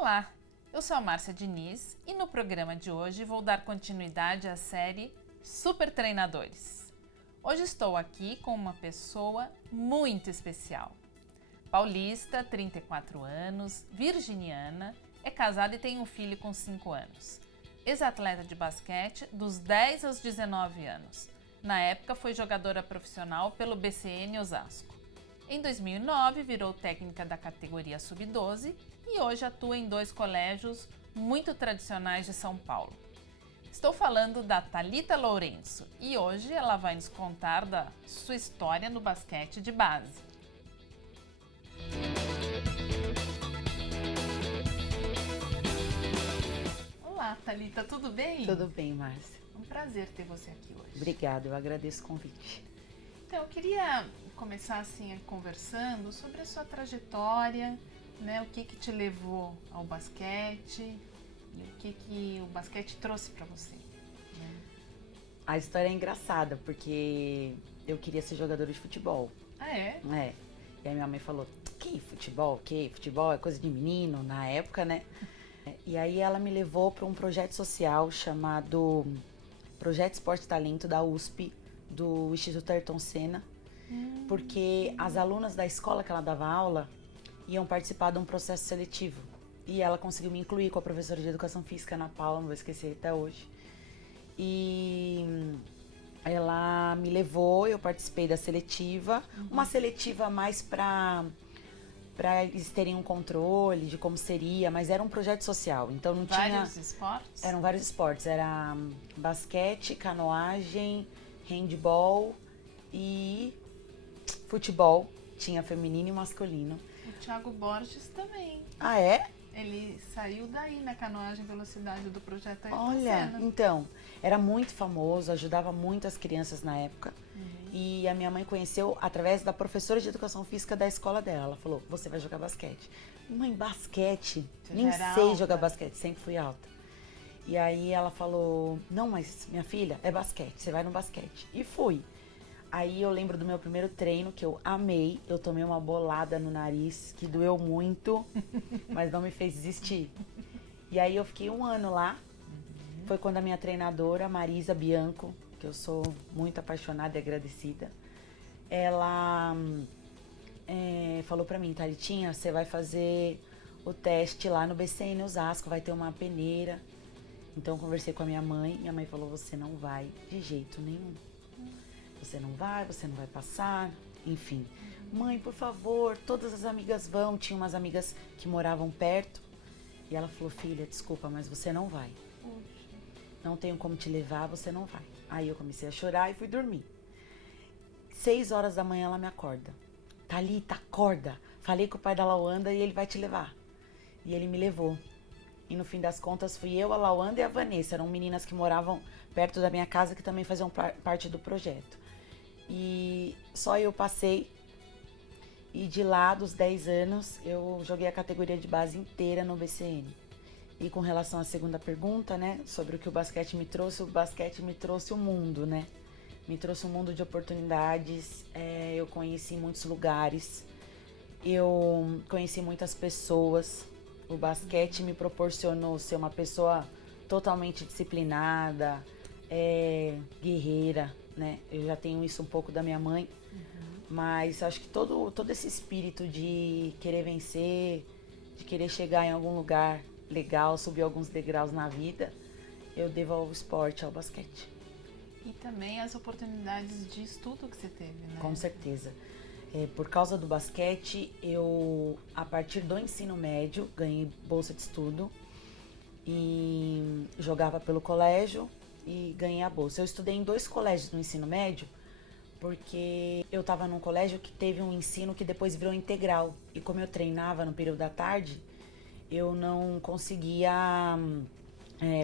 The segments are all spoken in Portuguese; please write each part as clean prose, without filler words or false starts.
Olá, eu sou a Márcia Diniz e no programa de hoje vou dar continuidade à série Super Treinadores. Hoje estou aqui com uma pessoa muito especial. Paulista, 34 anos, virginiana, é casada e tem um filho com 5 anos. Ex-atleta de basquete dos 10 aos 19 anos. Na época foi jogadora profissional pelo BCN Osasco. Em 2009 virou técnica da categoria Sub-12 e hoje atua em 2 colégios muito tradicionais de São Paulo. Estou falando da Thalita Lourenço e hoje ela vai nos contar da sua história no basquete de base. Olá, Thalita, tudo bem? Tudo bem, Márcia. É um prazer ter você aqui hoje. Obrigada, eu agradeço o convite. Então, eu queria começar assim conversando sobre a sua trajetória, né? O que te levou ao basquete e o que o basquete trouxe para você. Né? A história é engraçada porque eu queria ser jogadora de futebol. Ah, é? É. E aí minha mãe falou: que futebol? Que futebol é coisa de menino na época, né? E aí ela me levou para um projeto social chamado Projeto Esporte e Talento da USP, do Instituto Ayrton Senna, porque as alunas da escola que ela dava aula iam participar de um processo seletivo. E ela conseguiu me incluir com a professora de Educação Física, Ana Paula, não vou esquecer até hoje. E ela me levou, eu participei da seletiva, uma seletiva mais para eles terem um controle de como seria, mas era um projeto social, então não tinha... Vários esportes? Eram vários esportes, era basquete, canoagem, handball e futebol, tinha feminino e masculino. O Thiago Borges também. Ah, é? Ele saiu daí na canoagem velocidade do projeto Ayrton Olha, Senna. então, era muito famoso, ajudava muito as crianças na época. E a minha mãe conheceu através da professora de educação física da escola dela. Ela falou: você vai jogar basquete. Mãe, basquete? Você Nem já era sei alta? jogar basquete, sempre fui alta. E aí ela falou: não, mas minha filha, é basquete, você vai no basquete. E fui. Aí eu lembro do meu primeiro treino, que eu amei. Eu tomei uma bolada no nariz, que doeu muito, mas não me fez desistir. E aí eu fiquei 1 ano lá. Foi quando a minha treinadora, Marisa Bianco, que eu sou muito apaixonada e agradecida, ela falou pra mim: Thalitinha, você vai fazer o teste lá no BCN Osasco, vai ter uma peneira. Então eu conversei com a minha mãe falou: você não vai de jeito nenhum. Você não vai passar, enfim. Mãe, por favor, todas as amigas vão. Tinha umas amigas que moravam perto. E ela falou: filha, desculpa, mas você não vai. Não tenho como te levar, você não vai. Aí eu comecei a chorar e fui dormir. 6 horas da manhã ela me acorda. Thalita, acorda. Falei com o pai da Lawanda e ele vai te levar. E ele me levou. E no fim das contas fui eu, a Lawanda e a Vanessa. Eram meninas que moravam perto da minha casa que também faziam parte do projeto. E só eu passei. E de lá, dos 10 anos, eu joguei a categoria de base inteira no BCN. E com relação à segunda pergunta, né, sobre o que o basquete me trouxe o mundo, né? Me trouxe um mundo de oportunidades, eu conheci muitos lugares, eu conheci muitas pessoas. O basquete me proporcionou ser uma pessoa totalmente disciplinada, guerreira, né? Eu já tenho isso um pouco da minha mãe, mas acho que todo esse espírito de querer vencer, de querer chegar em algum lugar legal, subir alguns degraus na vida, eu devo ao esporte, ao basquete. E também as oportunidades de estudo que você teve, né? Com certeza. Por causa do basquete, eu, a partir do ensino médio, ganhei bolsa de estudo e jogava pelo colégio e ganhei a bolsa. Eu estudei em 2 colégios no ensino médio, porque eu estava num colégio que teve um ensino que depois virou integral. E como eu treinava no período da tarde, eu não conseguia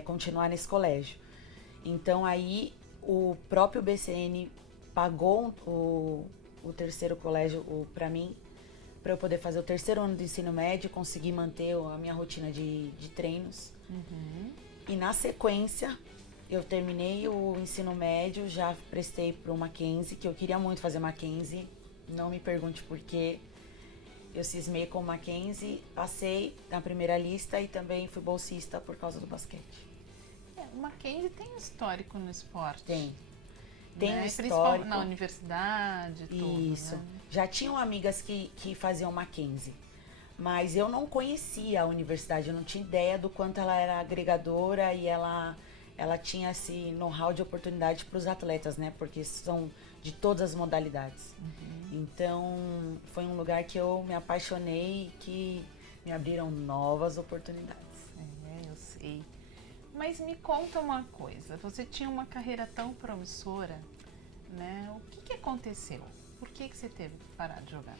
continuar nesse colégio. Então aí o próprio BCN pagou o 3º colégio para mim, para eu poder fazer o 3º ano do ensino médio e conseguir manter a minha rotina de treinos. E na sequência, eu terminei o ensino médio, já prestei para o Mackenzie, que eu queria muito fazer Mackenzie, não me pergunte por quê. Eu cismei com o Mackenzie, passei na primeira lista e também fui bolsista por causa do basquete. O Mackenzie tem um histórico no esporte. Tem. Tem né? um histórico. Na universidade, tudo, Isso. né? Já tinham amigas que faziam Mackenzie, mas eu não conhecia a universidade, eu não tinha ideia do quanto ela era agregadora e ela tinha esse know-how de oportunidade para os atletas, né? Porque são de todas as modalidades. Então, foi um lugar que eu me apaixonei e que me abriram novas oportunidades. Eu sei. Mas me conta uma coisa, você tinha uma carreira tão promissora, né? O que aconteceu? Por que você teve que parar de jogar?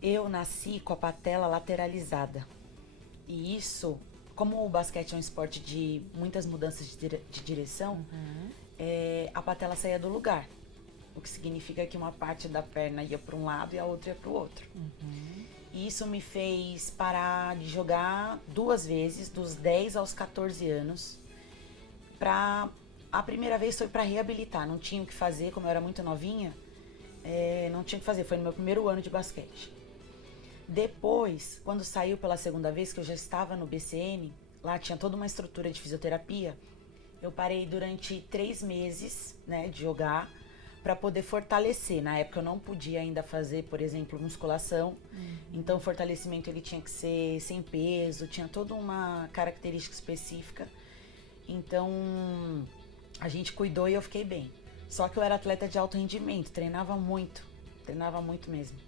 Eu nasci com a patela lateralizada. E isso, como o basquete é um esporte de muitas mudanças de direção, a patela saía do lugar. O que significa que uma parte da perna ia para um lado e a outra ia para o outro. E isso me fez parar de jogar 2 vezes, dos 10 aos 14 anos. A primeira vez foi para reabilitar, não tinha o que fazer, como eu era muito novinha, não tinha o que fazer, foi no meu primeiro ano de basquete. Depois, quando saiu pela segunda vez, que eu já estava no BCN, lá tinha toda uma estrutura de fisioterapia, eu parei durante 3 meses, né, de jogar, para poder fortalecer. Na época eu não podia ainda fazer, por exemplo, musculação. Então o fortalecimento ele tinha que ser sem peso, tinha toda uma característica específica. Então a gente cuidou e eu fiquei bem. Só que eu era atleta de alto rendimento, treinava muito mesmo.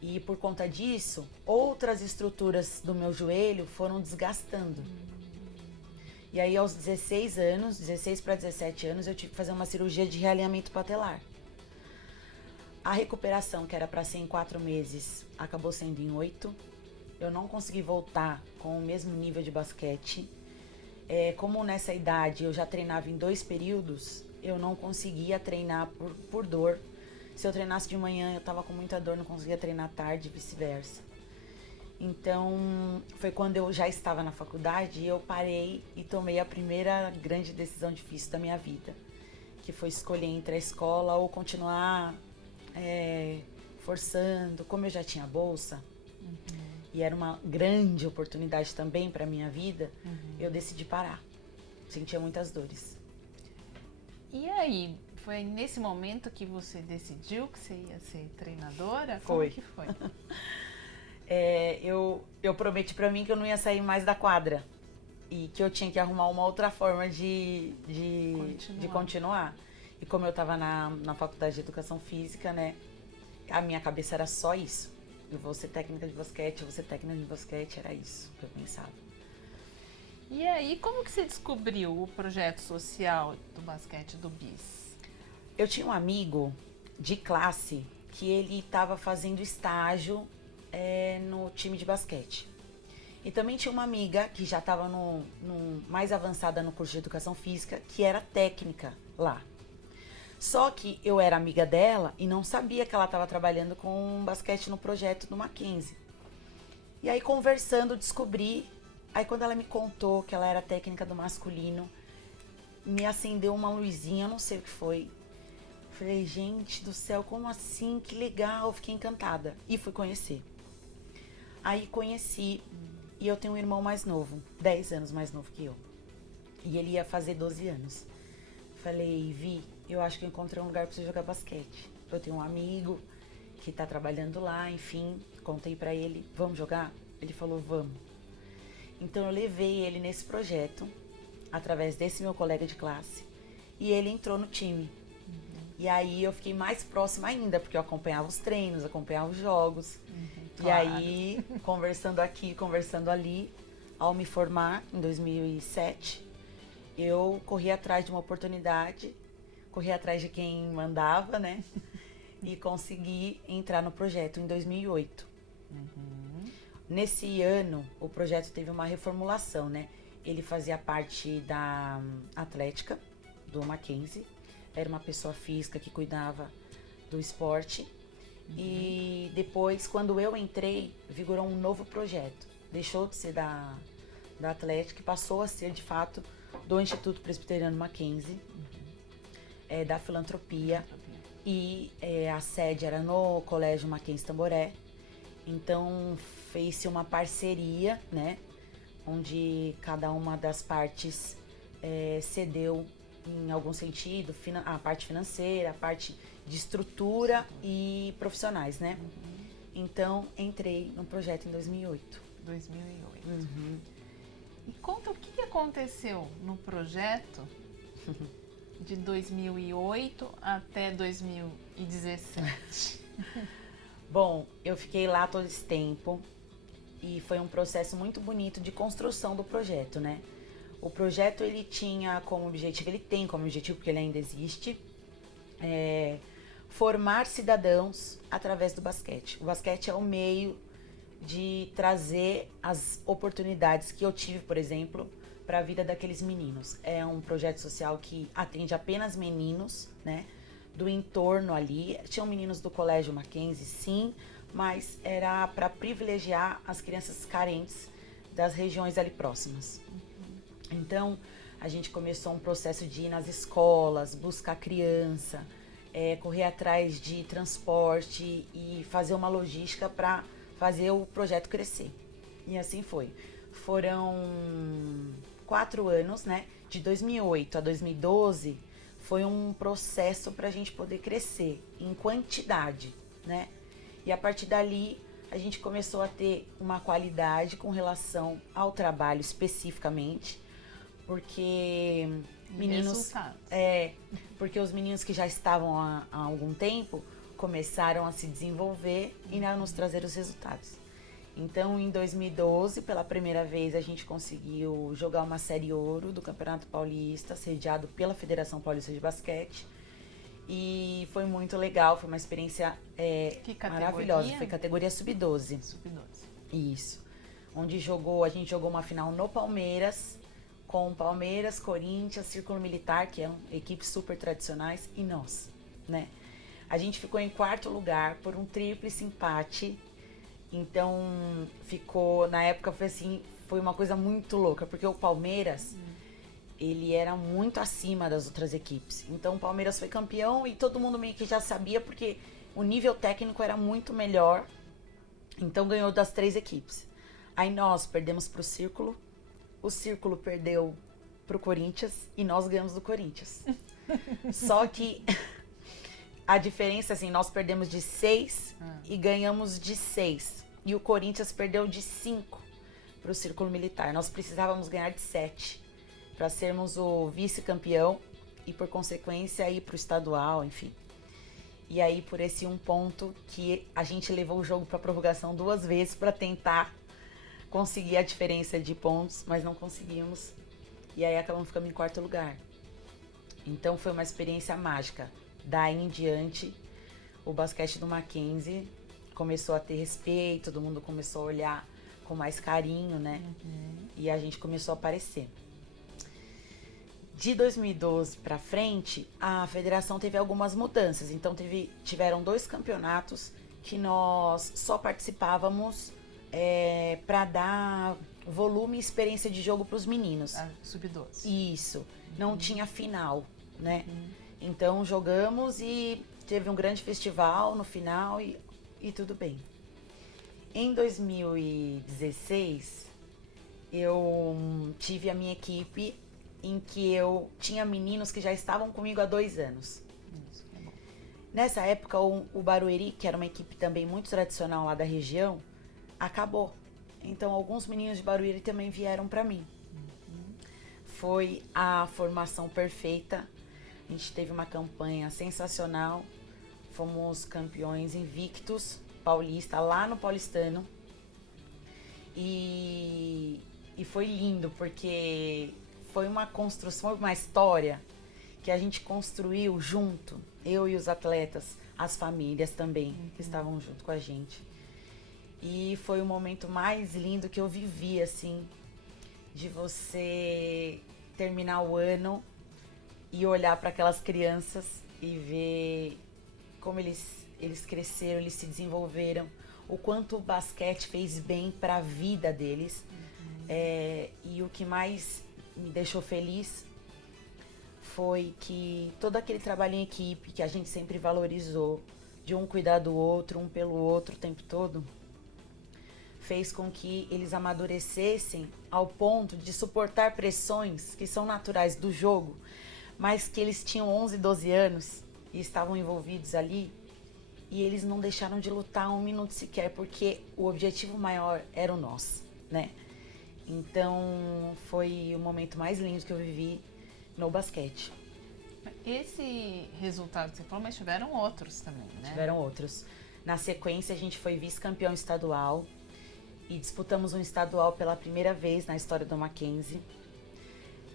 E por conta disso, outras estruturas do meu joelho foram desgastando. E aí aos 16 para 17 anos, eu tive que fazer uma cirurgia de realinhamento patelar. A recuperação, que era para ser em 4 meses, acabou sendo em 8. Eu não consegui voltar com o mesmo nível de basquete. Como nessa idade eu já treinava em 2 períodos, eu não conseguia treinar por dor. Se eu treinasse de manhã, eu estava com muita dor, não conseguia treinar à tarde e vice-versa. Então, foi quando eu já estava na faculdade e eu parei e tomei a primeira grande decisão difícil da minha vida, que foi escolher entre a escola ou continuar forçando. Como eu já tinha bolsa e era uma grande oportunidade também para minha vida, eu decidi parar. Sentia muitas dores. E aí, foi nesse momento que você decidiu que você ia ser treinadora? Foi. Como que foi? Eu prometi pra mim que eu não ia sair mais da quadra e que eu tinha que arrumar uma outra forma de continuar. E como eu tava na faculdade de educação física, né, a minha cabeça era só isso. Eu vou ser técnica de basquete, era isso que eu pensava. E aí, como que você descobriu o projeto social do basquete do BIS? Eu tinha um amigo de classe que ele estava fazendo estágio no time de basquete. E também tinha uma amiga que já estava mais avançada no curso de educação física, que era técnica lá. Só que eu era amiga dela e não sabia que ela estava trabalhando com basquete no projeto do Mackenzie. E aí conversando descobri, aí quando ela me contou que ela era técnica do masculino, me acendeu uma luzinha, eu não sei o que foi. Falei, gente do céu, como assim? Que legal, fiquei encantada. E fui conhecer. Aí conheci, e eu tenho um irmão mais novo, 10 anos mais novo que eu. E ele ia fazer 12 anos. Falei, Vi, eu acho que eu encontrei um lugar pra você jogar basquete. Eu tenho um amigo que tá trabalhando lá, enfim, contei pra ele, vamos jogar? Ele falou, vamos. Então eu levei ele nesse projeto, através desse meu colega de classe, e ele entrou no time. E aí eu fiquei mais próxima ainda, porque eu acompanhava os treinos, acompanhava os jogos. Claro. E aí, conversando aqui, conversando ali, ao me formar em 2007, eu corri atrás de uma oportunidade, corri atrás de quem mandava, né? E consegui entrar no projeto em 2008. Nesse ano, o projeto teve uma reformulação, né? Ele fazia parte da Atlética, do Mackenzie. Era uma pessoa física que cuidava do esporte. E depois, quando eu entrei, vigorou um novo projeto. Deixou de ser da Atlética e passou a ser, de fato, do Instituto Presbiteriano Mackenzie, da filantropia. E a sede era no Colégio Mackenzie Tamboré. Então fez-se uma parceria, né? Onde cada uma das partes cedeu em algum sentido, a parte financeira, a parte de estrutura e profissionais, né? Então entrei no projeto em 2008. 2008. E conta o que aconteceu no projeto de 2008 até 2017. Bom, eu fiquei lá todo esse tempo e foi um processo muito bonito de construção do projeto, né? O projeto ele tinha como objetivo, ele tem como objetivo, porque ele ainda existe, formar cidadãos através do basquete. O basquete é o meio de trazer as oportunidades que eu tive, por exemplo, para a vida daqueles meninos. É um projeto social que atende apenas meninos, né? Do entorno ali. Tinham meninos do Colégio Mackenzie, sim, mas era para privilegiar as crianças carentes das regiões ali próximas. Então, a gente começou um processo de ir nas escolas, buscar criança, correr atrás de transporte e fazer uma logística para fazer o projeto crescer. E assim foi. Foram 4 anos, né? De 2008 a 2012, foi um processo para a gente poder crescer em quantidade, né? E a partir dali, a gente começou a ter uma qualidade com relação ao trabalho especificamente, porque porque os meninos que já estavam há algum tempo começaram a se desenvolver e a nos trazer os resultados. Então, em 2012, pela primeira vez, a gente conseguiu jogar uma Série Ouro do Campeonato Paulista, sediado pela Federação Paulista de Basquete. E foi muito legal, foi uma experiência maravilhosa. Foi categoria Sub-12. Sub-12. Isso. Onde a gente jogou uma final no Palmeiras, com Palmeiras, Corinthians, Círculo Militar, que são equipes super tradicionais, e nós, né? A gente ficou em 4º lugar por um tríplice empate. Então, na época foi uma coisa muito louca, porque o Palmeiras, ele era muito acima das outras equipes. Então, o Palmeiras foi campeão e todo mundo meio que já sabia, porque o nível técnico era muito melhor. Então, ganhou das 3 equipes. Aí nós perdemos pro Círculo, o Círculo perdeu pro Corinthians e nós ganhamos do Corinthians. Só que a diferença, assim, nós perdemos de 6 e ganhamos de 6. E o Corinthians perdeu de 5 pro Círculo Militar. Nós precisávamos ganhar de 7 para sermos o vice-campeão e, por consequência, ir pro estadual, enfim. E aí, por esse um ponto que a gente levou o jogo para prorrogação 2 vezes para tentar conseguir a diferença de pontos, mas não conseguimos. E aí acabamos ficando em 4º lugar. Então foi uma experiência mágica. Daí em diante, o basquete do Mackenzie começou a ter respeito, todo mundo começou a olhar com mais carinho, né? E a gente começou a aparecer. De 2012 para frente, a federação teve algumas mudanças. Então tiveram 2 campeonatos que nós só participávamos para dar volume e experiência de jogo para os meninos. Sub-12. Isso. Não tinha final, né? Então jogamos e teve um grande festival no final e tudo bem. Em 2016, eu tive a minha equipe em que eu tinha meninos que já estavam comigo há 2 anos. Isso, é bom. Nessa época, o Barueri, que era uma equipe também muito tradicional lá da região, acabou. Então, alguns meninos de Barueri também vieram para mim. Foi a formação perfeita. A gente teve uma campanha sensacional. Fomos campeões invictos paulista, lá no Paulistano. E foi lindo, porque foi uma construção, uma história que a gente construiu junto. Eu e os atletas, as famílias também, que estavam junto com a gente. E foi o momento mais lindo que eu vivi, assim, de você terminar o ano e olhar para aquelas crianças e ver como eles cresceram, eles se desenvolveram, o quanto o basquete fez bem para a vida deles. E o que mais me deixou feliz foi que todo aquele trabalho em equipe que a gente sempre valorizou, de um cuidar do outro, um pelo outro o tempo todo, fez com que eles amadurecessem ao ponto de suportar pressões que são naturais do jogo, mas que eles tinham 11, 12 anos e estavam envolvidos ali, e eles não deixaram de lutar um minuto sequer, porque o objetivo maior era o nosso, né? Então, foi o momento mais lindo que eu vivi no basquete. Esse resultado que você falou, mas tiveram outros também, né? Tiveram outros. Na sequência, a gente foi vice-campeão estadual e disputamos um estadual pela primeira vez na história do Mackenzie.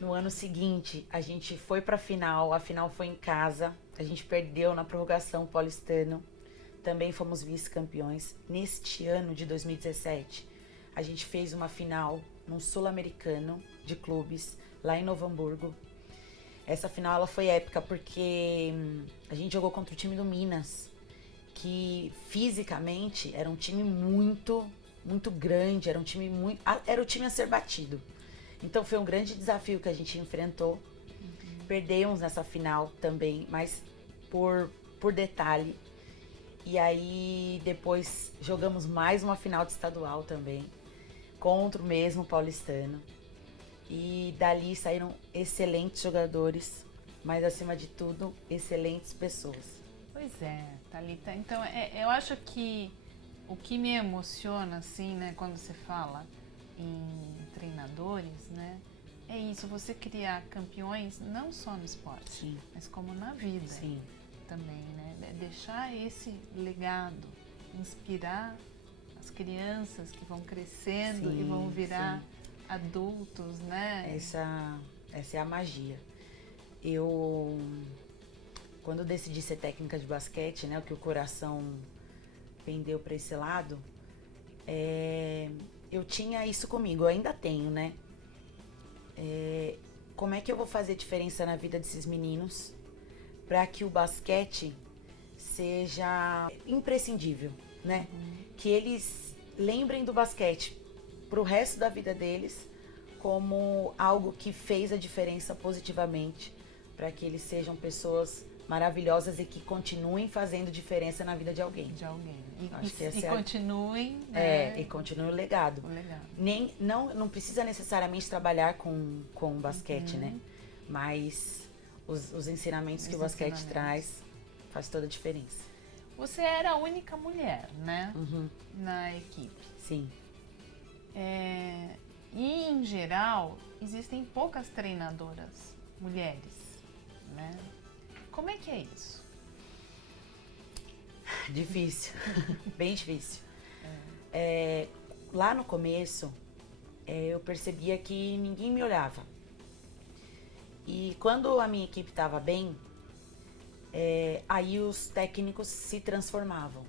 No ano seguinte, a gente foi pra final, a final foi em casa, a gente perdeu na prorrogação paulistano, também fomos vice-campeões. Neste ano de 2017, a gente fez uma final num sul-americano de clubes, lá em Novo Hamburgo. Essa final ela foi épica porque a gente jogou contra o time do Minas, que fisicamente era um time muito grande, era um time era o time a ser batido. Então foi um grande desafio que a gente enfrentou. Perdemos nessa final também, mas por detalhe. E aí depois jogamos mais uma final de estadual também, contra o mesmo paulistano. E dali saíram excelentes jogadores, mas acima de tudo, excelentes pessoas. Pois é, Thalita. Então, eu acho que o que me emociona, assim, né, quando você fala em treinadores, né, é isso, você criar campeões não só no esporte, Sim. mas como na vida. Sim. Também, né? Deixar esse legado, inspirar as crianças que vão crescendo Sim, e vão virar sim. adultos, né? Essa é a magia. Quando eu decidi ser técnica de basquete, né, o que o coração pendeu para esse lado, eu tinha isso comigo, eu ainda tenho, né? Como é que eu vou fazer diferença na vida desses meninos para que o basquete seja imprescindível, né? Que eles lembrem do basquete pro resto da vida deles como algo que fez a diferença positivamente, para que eles sejam pessoas maravilhosas e que continuem fazendo diferença na vida de alguém. De alguém. E continuem, né? E continue o legado. Não precisa necessariamente trabalhar com basquete, né? Mas os ensinamentos que o basquete traz faz toda a diferença. Você era a única mulher, né? Na equipe. Sim. E, em geral, existem poucas treinadoras mulheres, né? Como é que é isso? Difícil, bem difícil. Lá no começo, eu percebia que ninguém me olhava. E quando a minha equipe estava bem, aí os técnicos se transformavam.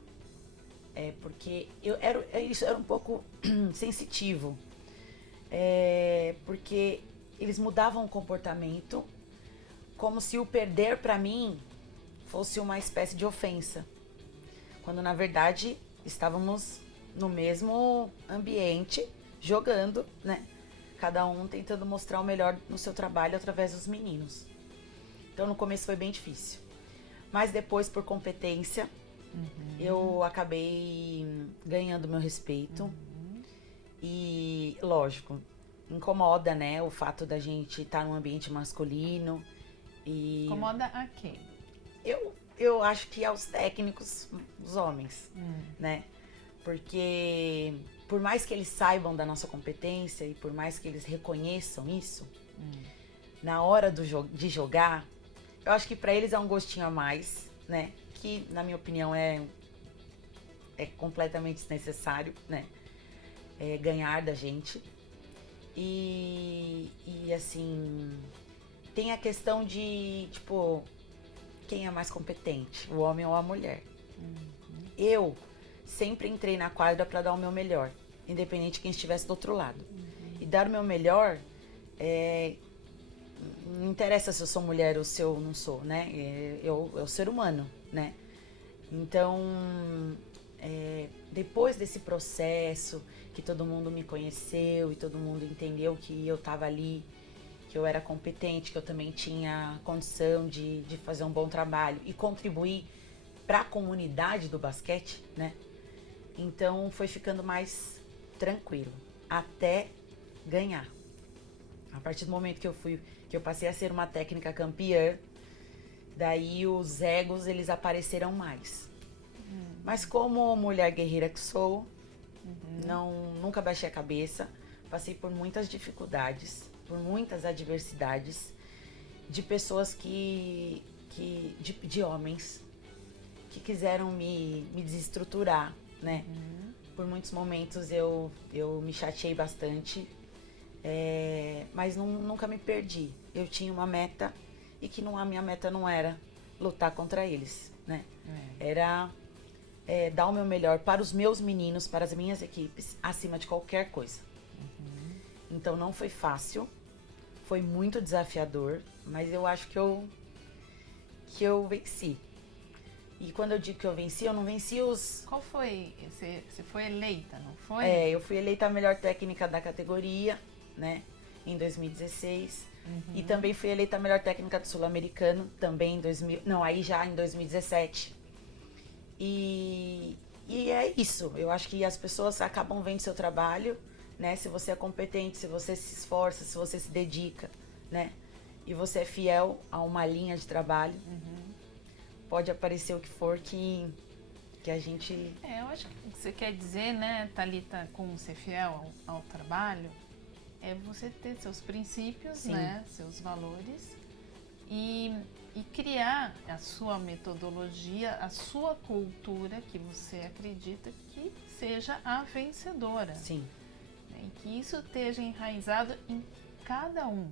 Porque isso era um pouco sensitivo. Porque eles mudavam o comportamento como se o perder para mim fosse uma espécie de ofensa. Quando na verdade estávamos no mesmo ambiente, jogando, né? Cada um tentando mostrar o melhor no seu trabalho através dos meninos. Então no começo foi bem difícil. Mas depois, por competência, eu acabei ganhando meu respeito. E, lógico, incomoda, né? O fato da gente estar num ambiente masculino. Incomoda a quem? Eu acho que aos técnicos, os homens, né? Porque por mais que eles saibam da nossa competência e por mais que eles reconheçam isso, na hora de jogar, eu acho que para eles é um gostinho a mais, né? Que, na minha opinião, é completamente desnecessário, né? Ganhar da gente. E assim, tem a questão de, tipo, quem é mais competente, o homem ou a mulher. Eu sempre entrei na quadra para dar o meu melhor, independente de quem estivesse do outro lado. E dar o meu melhor, não interessa se eu sou mulher ou se eu não sou, né? É o ser humano, né? Então, depois desse processo, que todo mundo me conheceu e todo mundo entendeu que eu estava ali, que eu era competente, que eu também tinha condição de fazer um bom trabalho e contribuir para a comunidade do basquete, né? Então foi ficando mais tranquilo, até ganhar. A partir do momento que eu passei a ser uma técnica campeã, daí os egos, eles apareceram mais. Mas como mulher guerreira que sou, nunca baixei a cabeça, passei por muitas dificuldades, por muitas adversidades, de pessoas de homens, que quiseram me desestruturar, né? Por muitos momentos eu me chateei bastante, mas nunca me perdi. Eu tinha uma meta e que a minha meta não era lutar contra eles, né? Era dar o meu melhor para os meus meninos, para as minhas equipes, acima de qualquer coisa. Então não foi fácil, foi muito desafiador, mas eu acho que eu venci. E quando eu digo que eu venci, eu não venci os... Qual foi? Você foi eleita, não foi? Eu fui eleita a melhor técnica da categoria, né, em 2016. E também fui eleita a melhor técnica do Sul-Americano, também aí já em 2017. E é isso, eu acho que as pessoas acabam vendo seu trabalho, né, se você é competente, se você se esforça, se você se dedica, né, e você é fiel a uma linha de trabalho. Pode aparecer o que for que a gente... Eu acho que o que você quer dizer, né, Thalita, com ser fiel ao trabalho, é você ter seus princípios, Sim. né, seus valores e criar a sua metodologia, a sua cultura que você acredita que seja a vencedora. Sim. Né, e que isso esteja enraizado em cada um.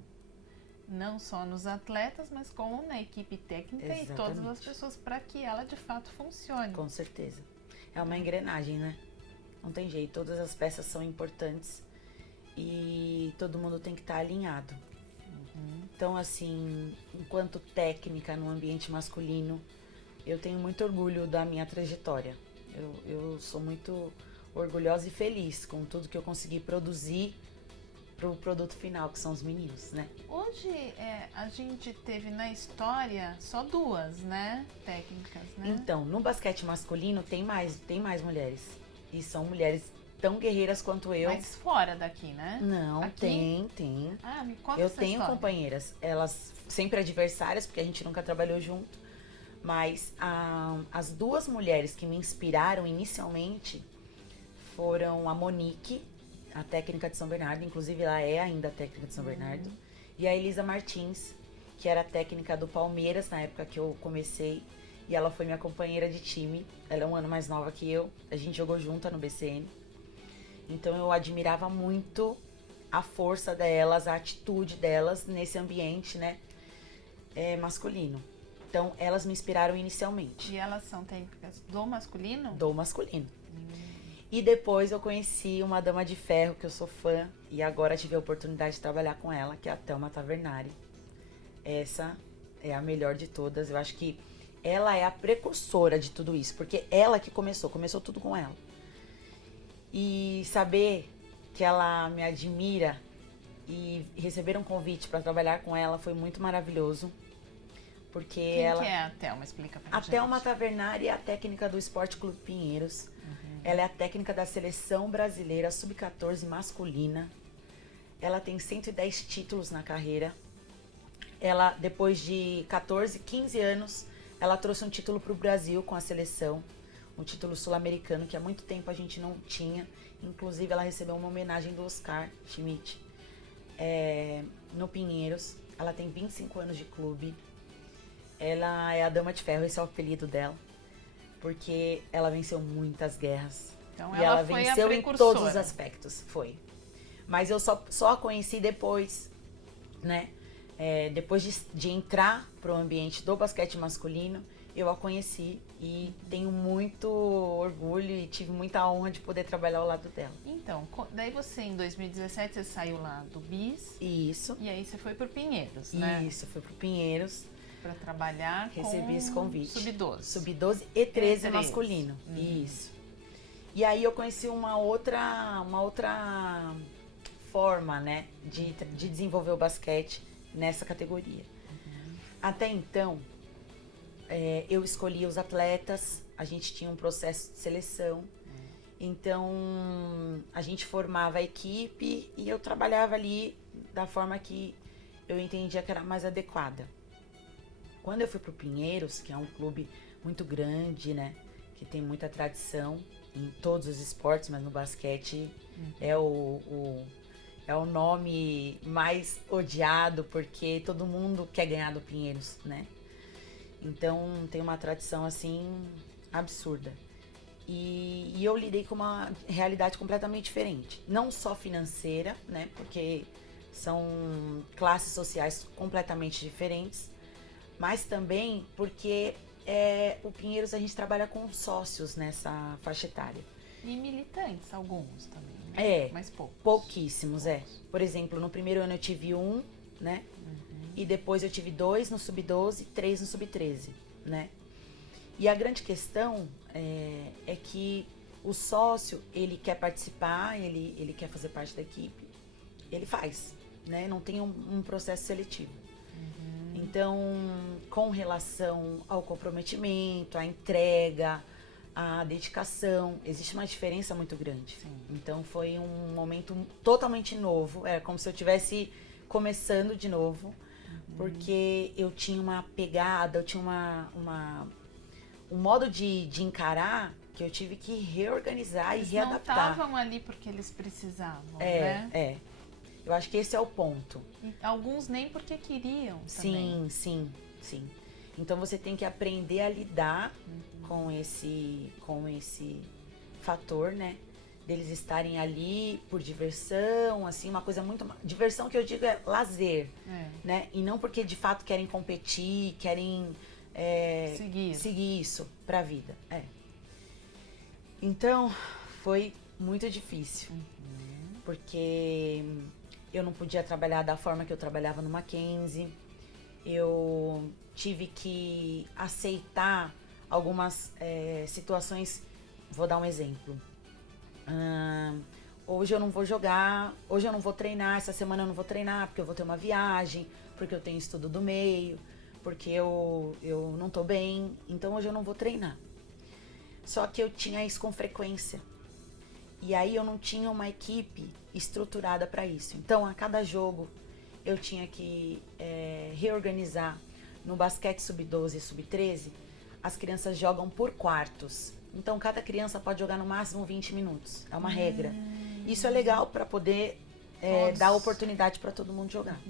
Não só nos atletas, mas como na equipe técnica. Exatamente. E todas as pessoas, para que ela de fato funcione. Com certeza. É uma engrenagem, né? Não tem jeito, todas as peças são importantes e todo mundo tem que estar alinhado. Então, assim, enquanto técnica no ambiente masculino, eu tenho muito orgulho da minha trajetória. Eu sou muito orgulhosa e feliz com tudo que eu consegui produzir pro produto final, que são os meninos, né? Hoje a gente teve na história só 2, né, técnicas, né? Então, no basquete masculino tem mais mulheres. E são mulheres tão guerreiras quanto eu. Mas fora daqui, né? Não, aqui? Tem. Me conta eu essa tenho história. Companheiras, elas sempre adversárias, porque a gente nunca trabalhou junto. Mas as 2 mulheres que me inspiraram inicialmente foram a Monique, a técnica de São Bernardo, inclusive ela é ainda a técnica de São Bernardo, e a Elisa Martins, que era a técnica do Palmeiras na época que eu comecei, e ela foi minha companheira de time. Ela é um ano mais nova que eu, a gente jogou junta no BCN, então eu admirava muito a força delas, a atitude delas nesse ambiente, né, masculino. Então elas me inspiraram inicialmente. E elas são técnicas do masculino? Do masculino. E depois eu conheci uma dama de ferro que eu sou fã e agora tive a oportunidade de trabalhar com ela, que é a Thelma Tavernari. Essa é a melhor de todas. Eu acho que ela é a precursora de tudo isso, porque ela que começou tudo com ela. E saber que ela me admira e receber um convite para trabalhar com ela foi muito maravilhoso. Porque Quem que é a Thelma? Explica pra gente. A Thelma Tavernari é a técnica do Esporte Clube Pinheiros. Ela é a técnica da seleção brasileira sub-14 masculina. Ela tem 110 títulos na carreira. Ela, depois de 14, 15 anos, ela trouxe um título para o Brasil com a seleção. Um título sul-americano que há muito tempo a gente não tinha. Inclusive, ela recebeu uma homenagem do Oscar Schmidt no Pinheiros. Ela tem 25 anos de clube. Ela é a Dama de Ferro, esse é o apelido dela. Porque ela venceu muitas guerras. Então e ela venceu em todos os aspectos, foi. Mas eu só a conheci depois, né? Depois de entrar pro ambiente do basquete masculino, eu a conheci e tenho muito orgulho e tive muita honra de poder trabalhar ao lado dela. Então, daí você, em 2017, você saiu lá do BIS. Isso. E aí você foi pro Pinheiros, né? Isso, fui pro Pinheiros. Para trabalhar Recebi esse convite. Sub-12. Sub-12 e 13 masculino. Isso. E aí eu conheci uma outra forma, né, de desenvolver o basquete nessa categoria. Até então, eu escolhia os atletas, a gente tinha um processo de seleção. Então, a gente formava a equipe e eu trabalhava ali da forma que eu entendia que era mais adequada. Quando eu fui pro Pinheiros, que é um clube muito grande, né? Que tem muita tradição em todos os esportes, mas no basquete é é o nome mais odiado, porque todo mundo quer ganhar do Pinheiros, né? Então tem uma tradição assim absurda. E eu lidei com uma realidade completamente diferente. Não só financeira, né? Porque são classes sociais completamente diferentes, mas também porque o Pinheiros a gente trabalha com sócios nessa faixa etária. E militantes, alguns também, né? Mas poucos. Pouquíssimos, Por exemplo, no primeiro ano eu tive um, né? E depois eu tive 2 no sub-12, 3 no sub-13, né? E a grande questão é que o sócio, ele quer participar, ele quer fazer parte da equipe, ele faz, né? Não tem um processo seletivo. Então, com relação ao comprometimento, à entrega, à dedicação, existe uma diferença muito grande. Sim. Então, foi um momento totalmente novo, era como se eu estivesse começando de novo, porque eu tinha uma pegada, eu tinha um modo de encarar que eu tive que reorganizar eles e readaptar. Eles não estavam ali porque eles precisavam, né? Eu acho que esse é o ponto. E alguns nem porque queriam também. Sim. Então você tem que aprender a lidar com esse fator, né? Deles estarem ali por diversão, assim, uma coisa muito... Diversão que eu digo é lazer, né? E não porque de fato querem competir, querem seguir isso pra vida. Então, foi muito difícil. Porque eu não podia trabalhar da forma que eu trabalhava no Mackenzie. Eu tive que aceitar algumas situações. Vou dar um exemplo. Hoje eu não vou jogar, hoje eu não vou treinar, essa semana eu não vou treinar porque eu vou ter uma viagem, porque eu tenho estudo do meio, porque eu não tô bem, então hoje eu não vou treinar. Só que eu tinha isso com frequência. E aí eu não tinha uma equipe estruturada para isso. Então, a cada jogo, eu tinha que reorganizar. No basquete sub-12 e sub-13, as crianças jogam por quartos. Então, cada criança pode jogar no máximo 20 minutos. É uma regra. Isso é legal para poder dar oportunidade para todo mundo jogar.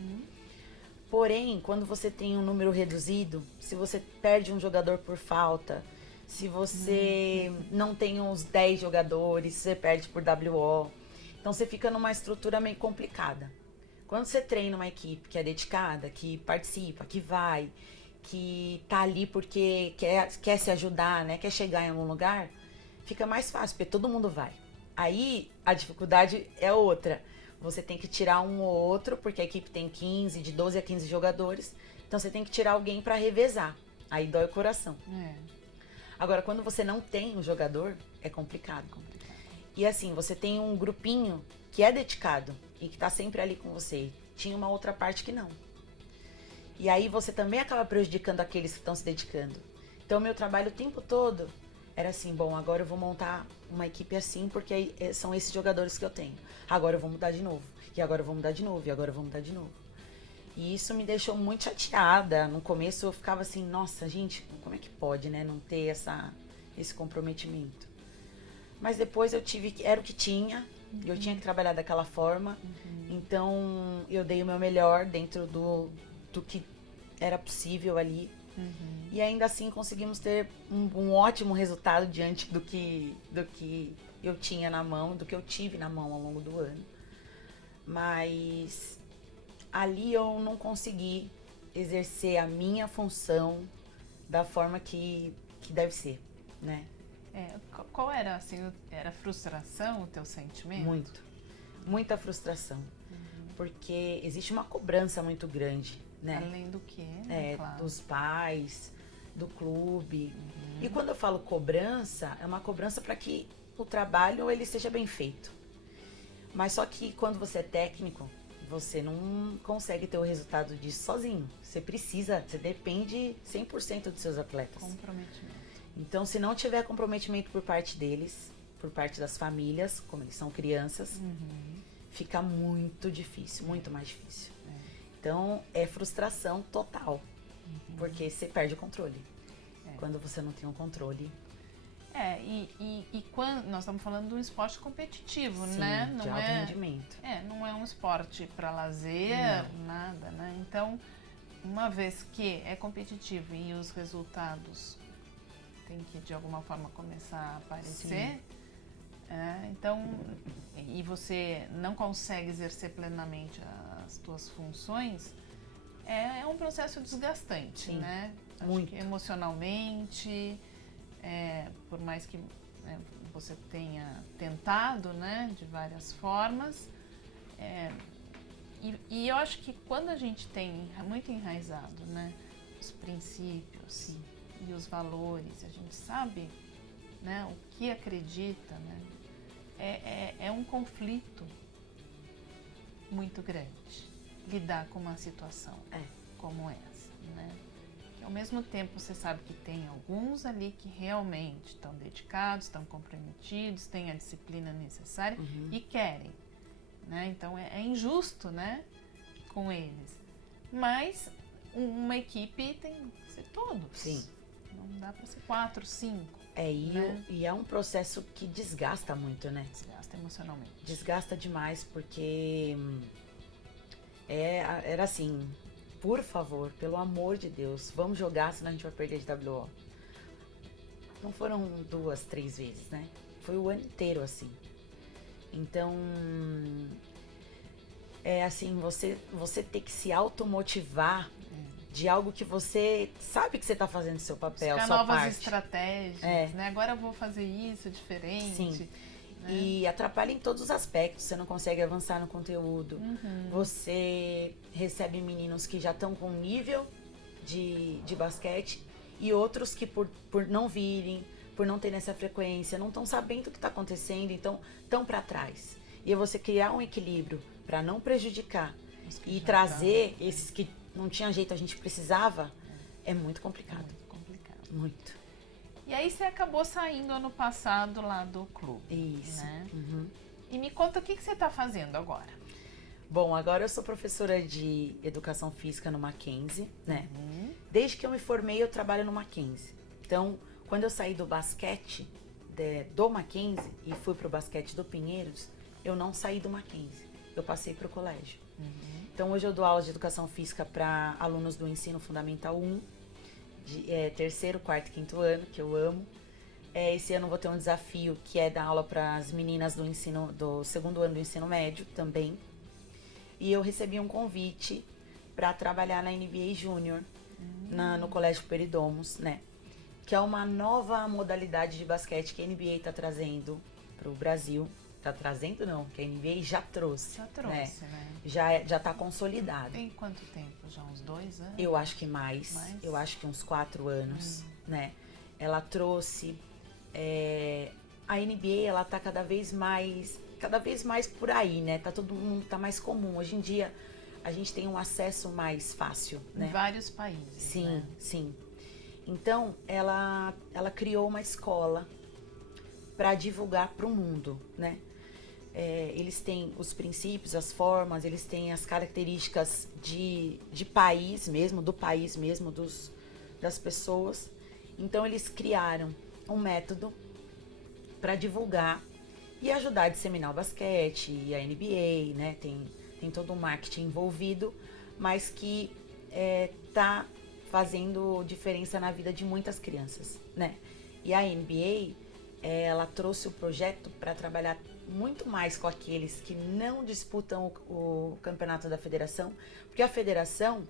Porém, quando você tem um número reduzido, se você perde um jogador por falta, se você não tem uns 10 jogadores, você perde por WO. Então você fica numa estrutura meio complicada. Quando você treina uma equipe que é dedicada, que participa, que vai, que tá ali porque quer se ajudar, né? Quer chegar em algum lugar, fica mais fácil, porque todo mundo vai. Aí a dificuldade é outra. Você tem que tirar um ou outro, porque a equipe tem de 12 a 15 jogadores. Então você tem que tirar alguém para revezar. Aí dói o coração. Agora, quando você não tem um jogador, é complicado. E assim, você tem um grupinho que é dedicado e que tá sempre ali com você. Tinha uma outra parte que não. E aí você também acaba prejudicando aqueles que estão se dedicando. Então, meu trabalho o tempo todo era assim, bom, agora eu vou montar uma equipe assim, porque são esses jogadores que eu tenho. Agora eu vou mudar de novo. E agora eu vou mudar de novo. E agora eu vou mudar de novo. E isso me deixou muito chateada. No começo eu ficava assim, nossa, gente, como é que pode, né, não ter esse comprometimento? Mas depois eu tive que, era o que tinha, eu tinha que trabalhar daquela forma. Então eu dei o meu melhor dentro do que era possível ali. E ainda assim conseguimos ter um ótimo resultado diante do que eu tinha na mão, do que eu tive na mão ao longo do ano. Mas ali eu não consegui exercer a minha função da forma que deve ser, né? Qual era, assim, era frustração o teu sentimento? Muita frustração. Porque existe uma cobrança muito grande, né? Além do quê? Claro. Dos pais, do clube. E quando eu falo cobrança, é uma cobrança para que o trabalho ele seja bem feito. Mas só que quando você é técnico, você não consegue ter o resultado disso sozinho. Você depende 100% dos seus atletas. Comprometimento. Então, se não tiver comprometimento por parte deles, por parte das famílias, como eles são crianças, fica muito difícil, muito mais difícil. Então, é frustração total, porque você perde o controle. Quando você não tem o controle. E quando nós estamos falando de um esporte competitivo, Sim, né? de alto rendimento. Não é um esporte para lazer, nada, né? Então, uma vez que é competitivo e os resultados têm que, de alguma forma, começar a aparecer, então, e você não consegue exercer plenamente as suas funções, é um processo desgastante, Sim, né? muito. Acho que emocionalmente, por mais que você tenha tentado, né, de várias formas, e eu acho que quando a gente tem muito enraizado, né, os princípios e os valores, a gente sabe, né, o que acredita, né, é um conflito muito grande lidar com uma situação como essa, né? Ao mesmo tempo, você sabe que tem alguns ali que realmente estão dedicados, estão comprometidos, têm a disciplina necessária e querem, né? Então, é injusto, né, com eles. Mas uma equipe tem que ser todos. Sim. Não dá para ser 4, 5. E é um processo que desgasta muito, né? Desgasta emocionalmente. Desgasta demais, porque era assim, por favor, pelo amor de Deus, vamos jogar, senão a gente vai perder de WO. Não foram 2, 3 vezes, né? Foi o ano inteiro assim. Então, é assim, você ter que se automotivar de algo que você sabe que você está fazendo o seu papel, buscar sua novas parte. estratégias, né? Agora eu vou fazer isso diferente. Sim. Né? E atrapalha em todos os aspectos. Você não consegue avançar no conteúdo. Você recebe meninos que já estão com nível de basquete e outros que por não virem, por não terem essa frequência, não estão sabendo o que está acontecendo, então estão para trás. E você criar um equilíbrio para não prejudicar e trazer esses que não tinha jeito, a gente precisava, é muito complicado. Muito complicado. Muito. E aí você acabou saindo ano passado lá do clube. Isso. Né? E me conta o que você está fazendo agora. Bom, agora eu sou professora de Educação Física no Mackenzie, né? Desde que eu me formei, eu trabalho no Mackenzie. Então, quando eu saí do basquete do Mackenzie e fui pro basquete do Pinheiros, eu não saí do Mackenzie. Eu passei pro colégio. Então, hoje eu dou aula de Educação Física para alunos do Ensino Fundamental 1, terceiro, quarto e quinto ano, que eu amo. Esse ano eu vou ter um desafio que é dar aula para as meninas do segundo ano do ensino médio também. E eu recebi um convite para trabalhar na NBA Júnior, no Colégio Peridomos, né? Que é uma nova modalidade de basquete que a NBA está trazendo para o Brasil. Tá trazendo não, que a NBA já trouxe. Já trouxe, né? Já tá consolidado. Tem quanto tempo? Já uns 2 anos? Eu acho que mais. Eu acho que uns 4 anos, né? Ela trouxe... a NBA, ela tá cada vez mais por aí, né? Todo mundo tá mais comum. Hoje em dia, a gente tem um acesso mais fácil, né? Em vários países, Sim, né? sim. Então, ela criou uma escola para divulgar para o mundo, né? Eles têm os princípios, as formas, eles têm as características de país mesmo, do país mesmo, das pessoas. Então, eles criaram um método para divulgar e ajudar a disseminar o basquete e a NBA, né? Tem todo um marketing envolvido, mas que tá fazendo diferença na vida de muitas crianças, né? E a NBA, ela trouxe o projeto para trabalhar muito mais com aqueles que não disputam o campeonato da federação, porque a federação,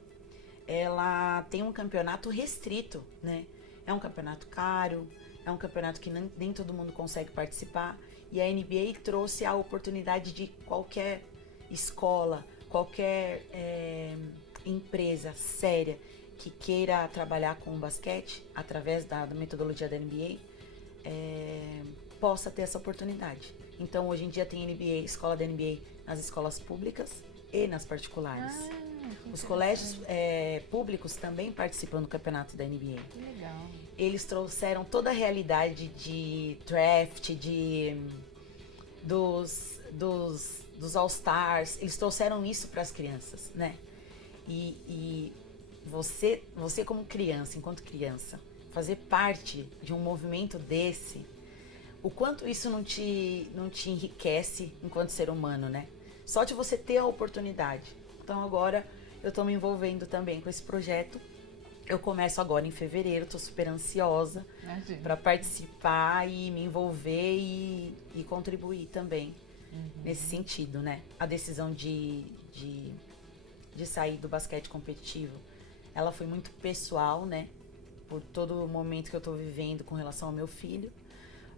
ela tem um campeonato restrito, né? É um campeonato caro, é um campeonato que nem todo mundo consegue participar, e a NBA trouxe a oportunidade de qualquer escola, qualquer empresa séria que queira trabalhar com o basquete através da metodologia da NBA, possa ter essa oportunidade. Então, hoje em dia tem escola da NBA nas escolas públicas e nas particulares. Os colégios públicos também participam do campeonato da NBA. Que legal. eles trouxeram toda a realidade de draft, dos All-Stars, eles trouxeram isso para as crianças, né? E você como criança, enquanto criança, fazer parte de um movimento desse, o quanto isso não te enriquece enquanto ser humano, né? Só de você ter a oportunidade. Então agora eu tô me envolvendo também com esse projeto. Eu começo agora em fevereiro, tô super ansiosa para participar e me envolver e contribuir também nesse sentido, né? A decisão de sair do basquete competitivo, ela foi muito pessoal, né? Por todo o momento que eu tô vivendo com relação ao meu filho.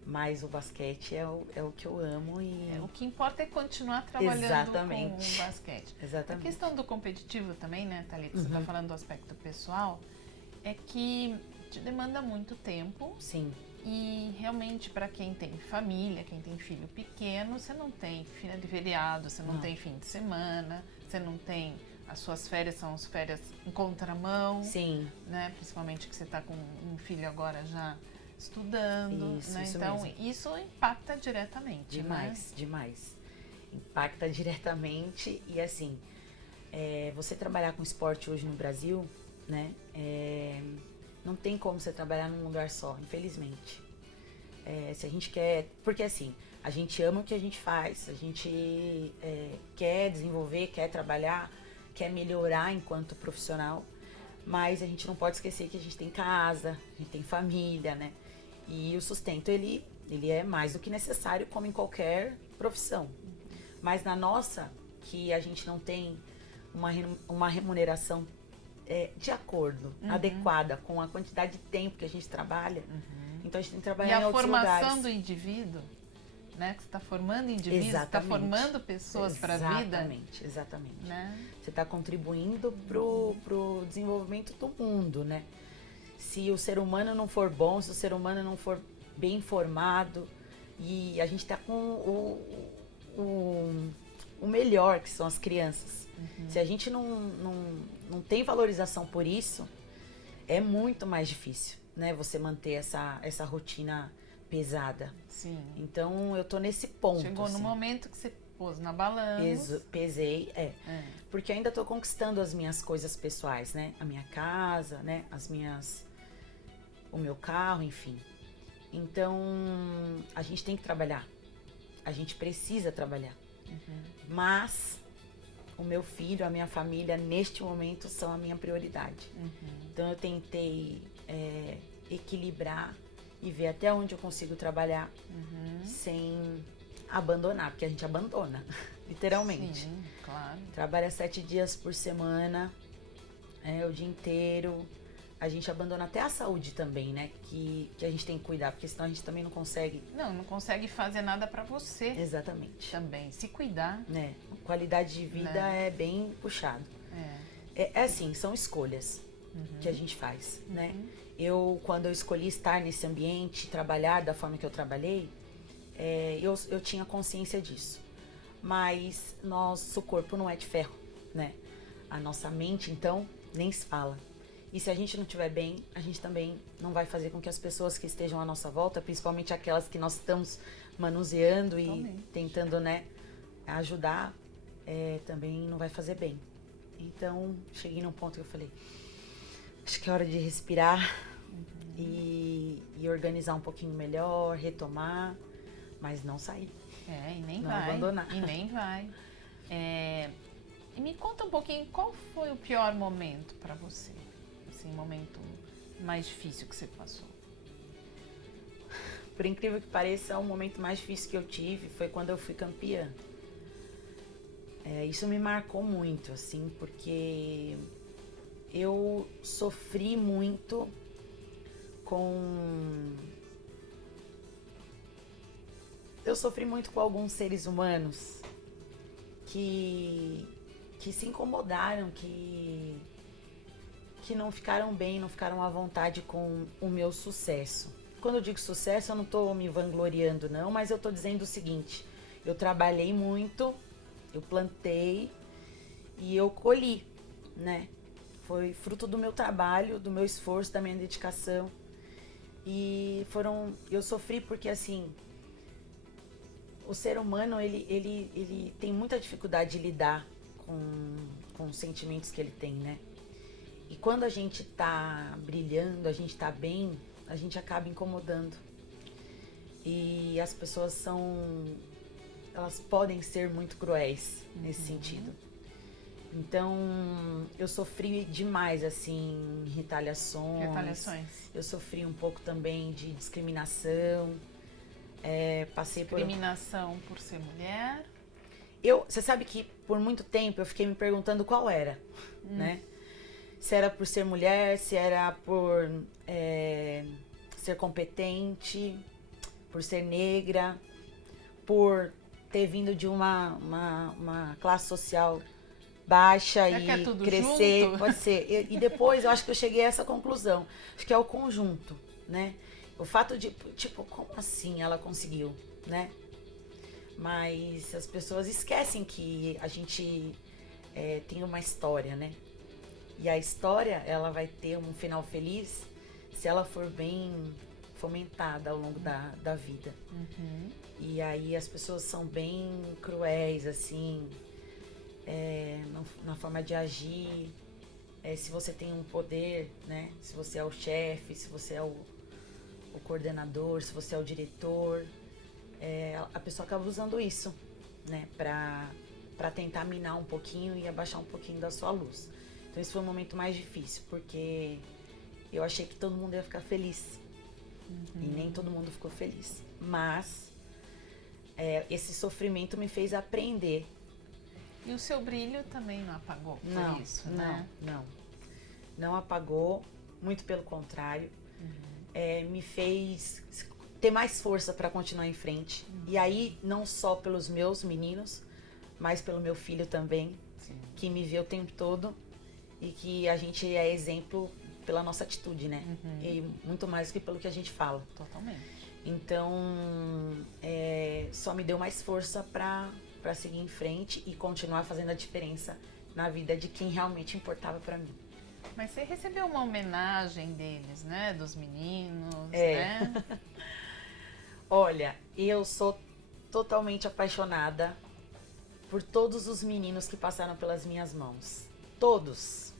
Mas o basquete é o que eu amo e... o que importa é continuar trabalhando com o basquete. Exatamente. A questão do competitivo também, né, Thalita? Você tá falando do aspecto pessoal, é que te demanda muito tempo. Sim. E realmente para quem tem família, quem tem filho pequeno, você não tem feriado, você não tem fim de semana, você não tem... As suas férias são as férias em contramão. Sim. Né? Principalmente que você tá com um filho agora já estudando, isso, né? isso Então mesmo. isso impacta diretamente. Demais, né? demais. Impacta diretamente e assim, você trabalhar com esporte hoje no Brasil, né? Não tem como você trabalhar num lugar só, infelizmente. Se a gente quer, porque assim, a gente ama o que a gente faz, a gente quer desenvolver, quer trabalhar, quer melhorar enquanto profissional, mas a gente não pode esquecer que a gente tem casa, a gente tem família, né? E o sustento, ele é mais do que necessário, como em qualquer profissão. Mas na nossa, que a gente não tem uma remuneração de acordo, adequada com a quantidade de tempo que a gente trabalha, então a gente tem que trabalhar em outros lugares. E a formação do indivíduo, né? Que você está formando indivíduos, você está formando pessoas para a vida. Exatamente. Né? Você está contribuindo pro desenvolvimento do mundo, né? Se o ser humano não for bom, se o ser humano não for bem formado, e a gente está com o melhor, que são as crianças. Se a gente não tem valorização por isso, é muito mais difícil, né? Você manter essa rotina pesada. Sim. Então eu tô nesse ponto. Chegou no momento que você pôs na balança. Pesei, porque ainda tô conquistando as minhas coisas pessoais, né? A minha casa, né? O meu carro, enfim. Então a gente tem que trabalhar. A gente precisa trabalhar. Mas o meu filho, a minha família, neste momento, são a minha prioridade. Então eu tentei equilibrar e ver até onde eu consigo trabalhar sem abandonar, porque a gente abandona, literalmente. Sim, claro. Trabalha 7 dias por semana, o dia inteiro. A gente abandona até a saúde também, né? Que a gente tem que cuidar, porque senão a gente também não consegue... Não consegue fazer nada pra você. Exatamente. Também, se cuidar. Qualidade de vida é bem puxado. É assim, são escolhas que a gente faz, né? Quando eu escolhi estar nesse ambiente, trabalhar da forma que eu trabalhei, eu tinha consciência disso. Mas nosso corpo não é de ferro, né? A nossa mente, então, nem se fala. E se a gente não estiver bem, a gente também não vai fazer com que as pessoas que estejam à nossa volta, principalmente aquelas que nós estamos manuseando e tentando, né, ajudar, também não vai fazer bem. Então, cheguei num ponto que eu falei, acho que é hora de respirar e organizar um pouquinho melhor, retomar, mas não sair. E nem não vai. Abandonar. E nem vai. E me conta um pouquinho, qual foi o pior momento para você? Assim, o momento mais difícil que você passou? Por incrível que pareça, o momento mais difícil que eu tive foi quando eu fui campeã. Isso me marcou muito, assim, porque eu sofri muito com alguns seres humanos que se incomodaram, que não ficaram bem, não ficaram à vontade com o meu sucesso. Quando eu digo sucesso, eu não tô me vangloriando, não, mas eu tô dizendo o seguinte, eu trabalhei muito, eu plantei e eu colhi, né? Foi fruto do meu trabalho, do meu esforço, da minha dedicação. E eu sofri porque, assim, o ser humano, ele tem muita dificuldade de lidar com os sentimentos que ele tem, né? E quando a gente tá brilhando, a gente tá bem, a gente acaba incomodando. E as pessoas elas podem ser muito cruéis nesse sentido. Então, eu sofri demais, assim, retaliações. Eu sofri um pouco também de discriminação. Passei Discriminação por ser mulher. Você sabe que por muito tempo eu fiquei me perguntando qual era, né? Se era por ser mulher, se era por ser competente, por ser negra, por ter vindo de uma classe social baixa e crescer, junto? pode ser. E depois eu acho que eu cheguei a essa conclusão. Acho que é o conjunto, né? O fato de, tipo, como assim ela conseguiu, né? Mas as pessoas esquecem que a gente tem uma história, né? E a história, ela vai ter um final feliz se ela for bem fomentada ao longo da vida. E aí as pessoas são bem cruéis, assim, na forma de agir. Se você tem um poder, né? Se você é o chefe, se você é o coordenador, se você é o diretor, a pessoa acaba usando isso, né? Pra tentar minar um pouquinho e abaixar um pouquinho da sua luz. Então esse foi o momento mais difícil, porque eu achei que todo mundo ia ficar feliz. E nem todo mundo ficou feliz. Mas esse sofrimento me fez aprender. E o seu brilho também não apagou por isso, né? Não apagou, muito pelo contrário. Me fez ter mais força para continuar em frente. E aí, não só pelos meus meninos, mas pelo meu filho também, que me vê o tempo todo e que a gente é exemplo pela nossa atitude, né? E muito mais do que pelo que a gente fala. Totalmente. Então, só me deu mais força para seguir em frente e continuar fazendo a diferença na vida de quem realmente importava para mim. Mas você recebeu uma homenagem deles, né? Dos meninos, né? Olha, eu sou totalmente apaixonada por todos os meninos que passaram pelas minhas mãos. Todos.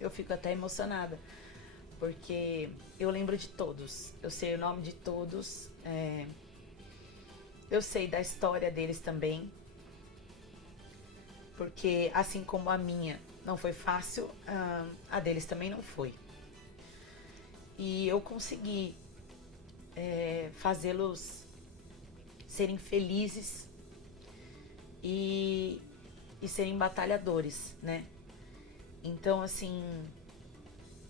Eu fico até emocionada, porque eu lembro de todos. Eu sei o nome de todos. Eu sei da história deles também. Porque assim como a minha não foi fácil, a deles também não foi. E eu consegui fazê-los serem felizes e serem batalhadores, né? Então, assim,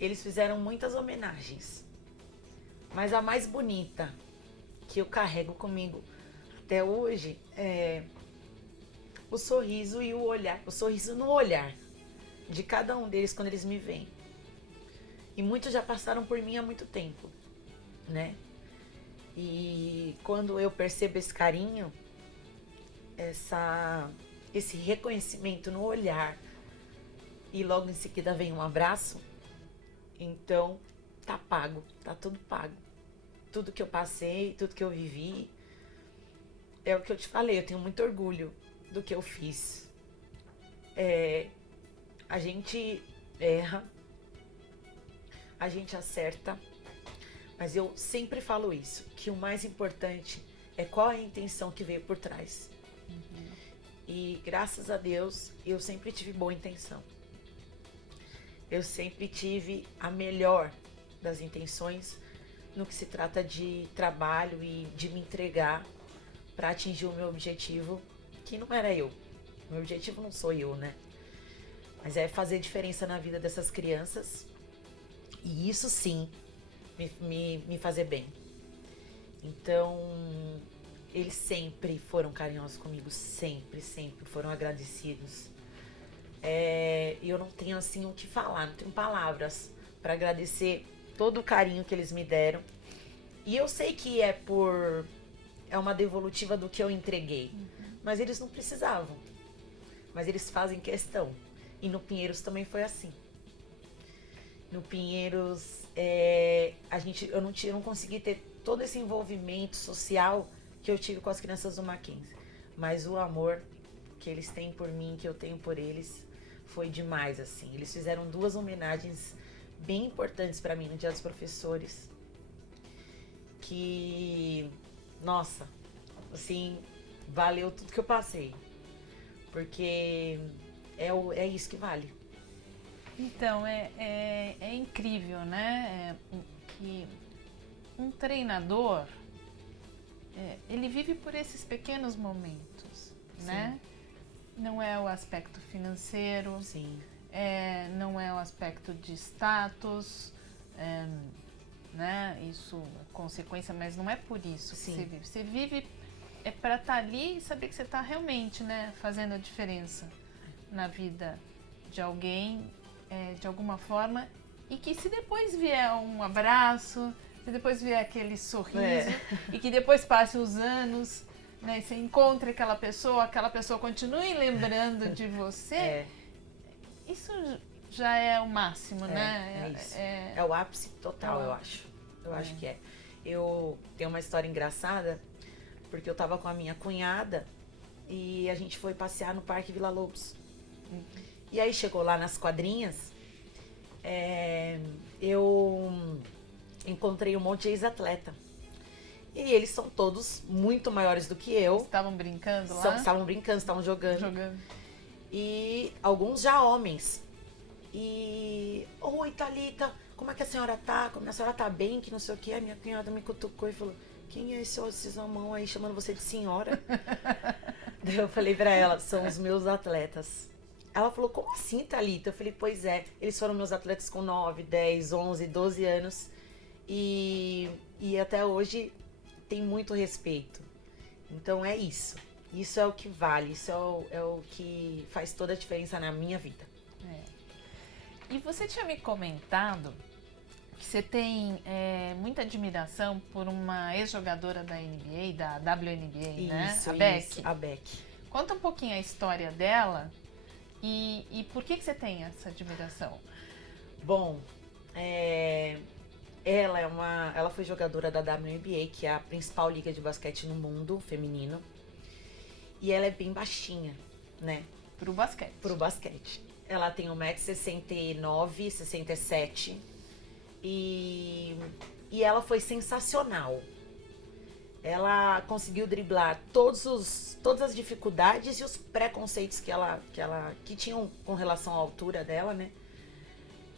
eles fizeram muitas homenagens, mas a mais bonita que eu carrego comigo até hoje é o sorriso e o olhar, o sorriso no olhar de cada um deles quando eles me veem. E muitos já passaram por mim há muito tempo, né? E quando eu percebo esse carinho, esse reconhecimento no olhar, e logo em seguida vem um abraço, então tá pago, tá tudo pago. Tudo que eu passei, tudo que eu vivi, é o que eu te falei, eu tenho muito orgulho do que eu fiz. A gente erra, a gente acerta, mas eu sempre falo isso, que o mais importante é qual é a intenção que veio por trás. E graças a Deus, eu sempre tive boa intenção. Eu sempre tive a melhor das intenções no que se trata de trabalho e de me entregar para atingir o meu objetivo, que não era eu. O meu objetivo não sou eu, né? Mas é fazer diferença na vida dessas crianças. E isso sim, me fazer bem. Então, eles sempre foram carinhosos comigo, sempre foram agradecidos. E eu não tenho assim o que falar, não tenho palavras para agradecer todo o carinho que eles me deram. E eu sei que é uma devolutiva do que eu entreguei, mas eles não precisavam. Mas eles fazem questão. E no Pinheiros também foi assim. No Pinheiros, eu não consegui ter todo esse envolvimento social que eu tive com as crianças do Mackenzie. Mas o amor que eles têm por mim, que eu tenho por eles, foi demais, assim. Eles fizeram 2 homenagens bem importantes para mim no Dia dos Professores. Que, nossa, assim, valeu tudo que eu passei. Porque é isso que vale. Então, é incrível, né? Que um treinador, ele vive por esses pequenos momentos, Sim. né? Não é o aspecto financeiro, Sim. não é o aspecto de status, né? Isso é consequência, mas não é por isso Sim. que você vive. Você vive para estar ali e saber que você está realmente, né, fazendo a diferença na vida de alguém, de alguma forma, e que se depois vier um abraço, se depois vier aquele sorriso, e que depois passe os anos, né, e você encontre aquela pessoa continue lembrando de você, isso já é o máximo, né? É isso. É o ápice total, eu acho. Eu acho que é. Eu tenho uma história engraçada, porque eu tava com a minha cunhada e a gente foi passear no Parque Vila Lobos. E aí chegou lá nas quadrinhas, eu encontrei um monte de ex-atleta. E eles são todos muito maiores do que eu. Estavam brincando lá? Estavam brincando, estavam jogando. E alguns já homens. E, oi, Thalita, como é que a senhora tá? Como a senhora tá bem? Que não sei o que. A minha cunhada me cutucou e falou, quem é esses homão aí chamando você de senhora? Daí eu falei pra ela, são os meus atletas. Ela falou, como assim, Thalita? Eu falei, pois é, eles foram meus atletas com 9, 10, 11, 12 anos. E até hoje tem muito respeito. Então é isso. Isso é o que vale, isso é o que faz toda a diferença na minha vida. E você tinha me comentado que você tem muita admiração por uma ex-jogadora da NBA, da WNBA, né? A Beck. A Beck. Conta um pouquinho a história dela e por que você tem essa admiração? Bom, ela foi jogadora da WNBA, que é a principal liga de basquete no mundo feminino. E ela é bem baixinha, né? Pro basquete. Pro basquete. Ela tem 1,69 m, 67. E ela foi sensacional. Ela conseguiu driblar todas as dificuldades e os preconceitos que tinham com relação à altura dela, né?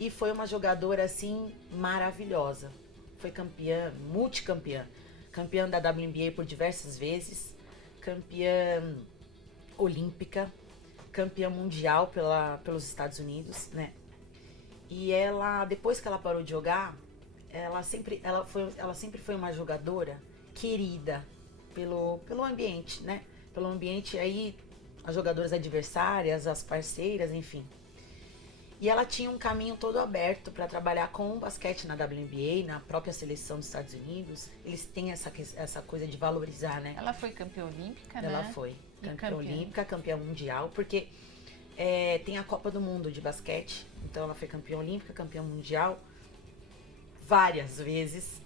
E foi uma jogadora, assim, maravilhosa. Foi campeã, multicampeã. Campeã da WNBA por diversas vezes. Campeã olímpica. Campeã mundial pelos Estados Unidos, né? E ela, depois que ela parou de jogar, ela sempre foi uma jogadora querida pelo ambiente, né? Pelo ambiente aí, as jogadoras adversárias, as parceiras, enfim. E ela tinha um caminho todo aberto para trabalhar com o basquete na WNBA, na própria seleção dos Estados Unidos. Eles têm essa coisa de valorizar, né? Ela foi campeã olímpica, né? Ela foi campeã olímpica, campeã mundial, porque tem a Copa do Mundo de basquete. Então ela foi campeã olímpica, campeã mundial várias vezes.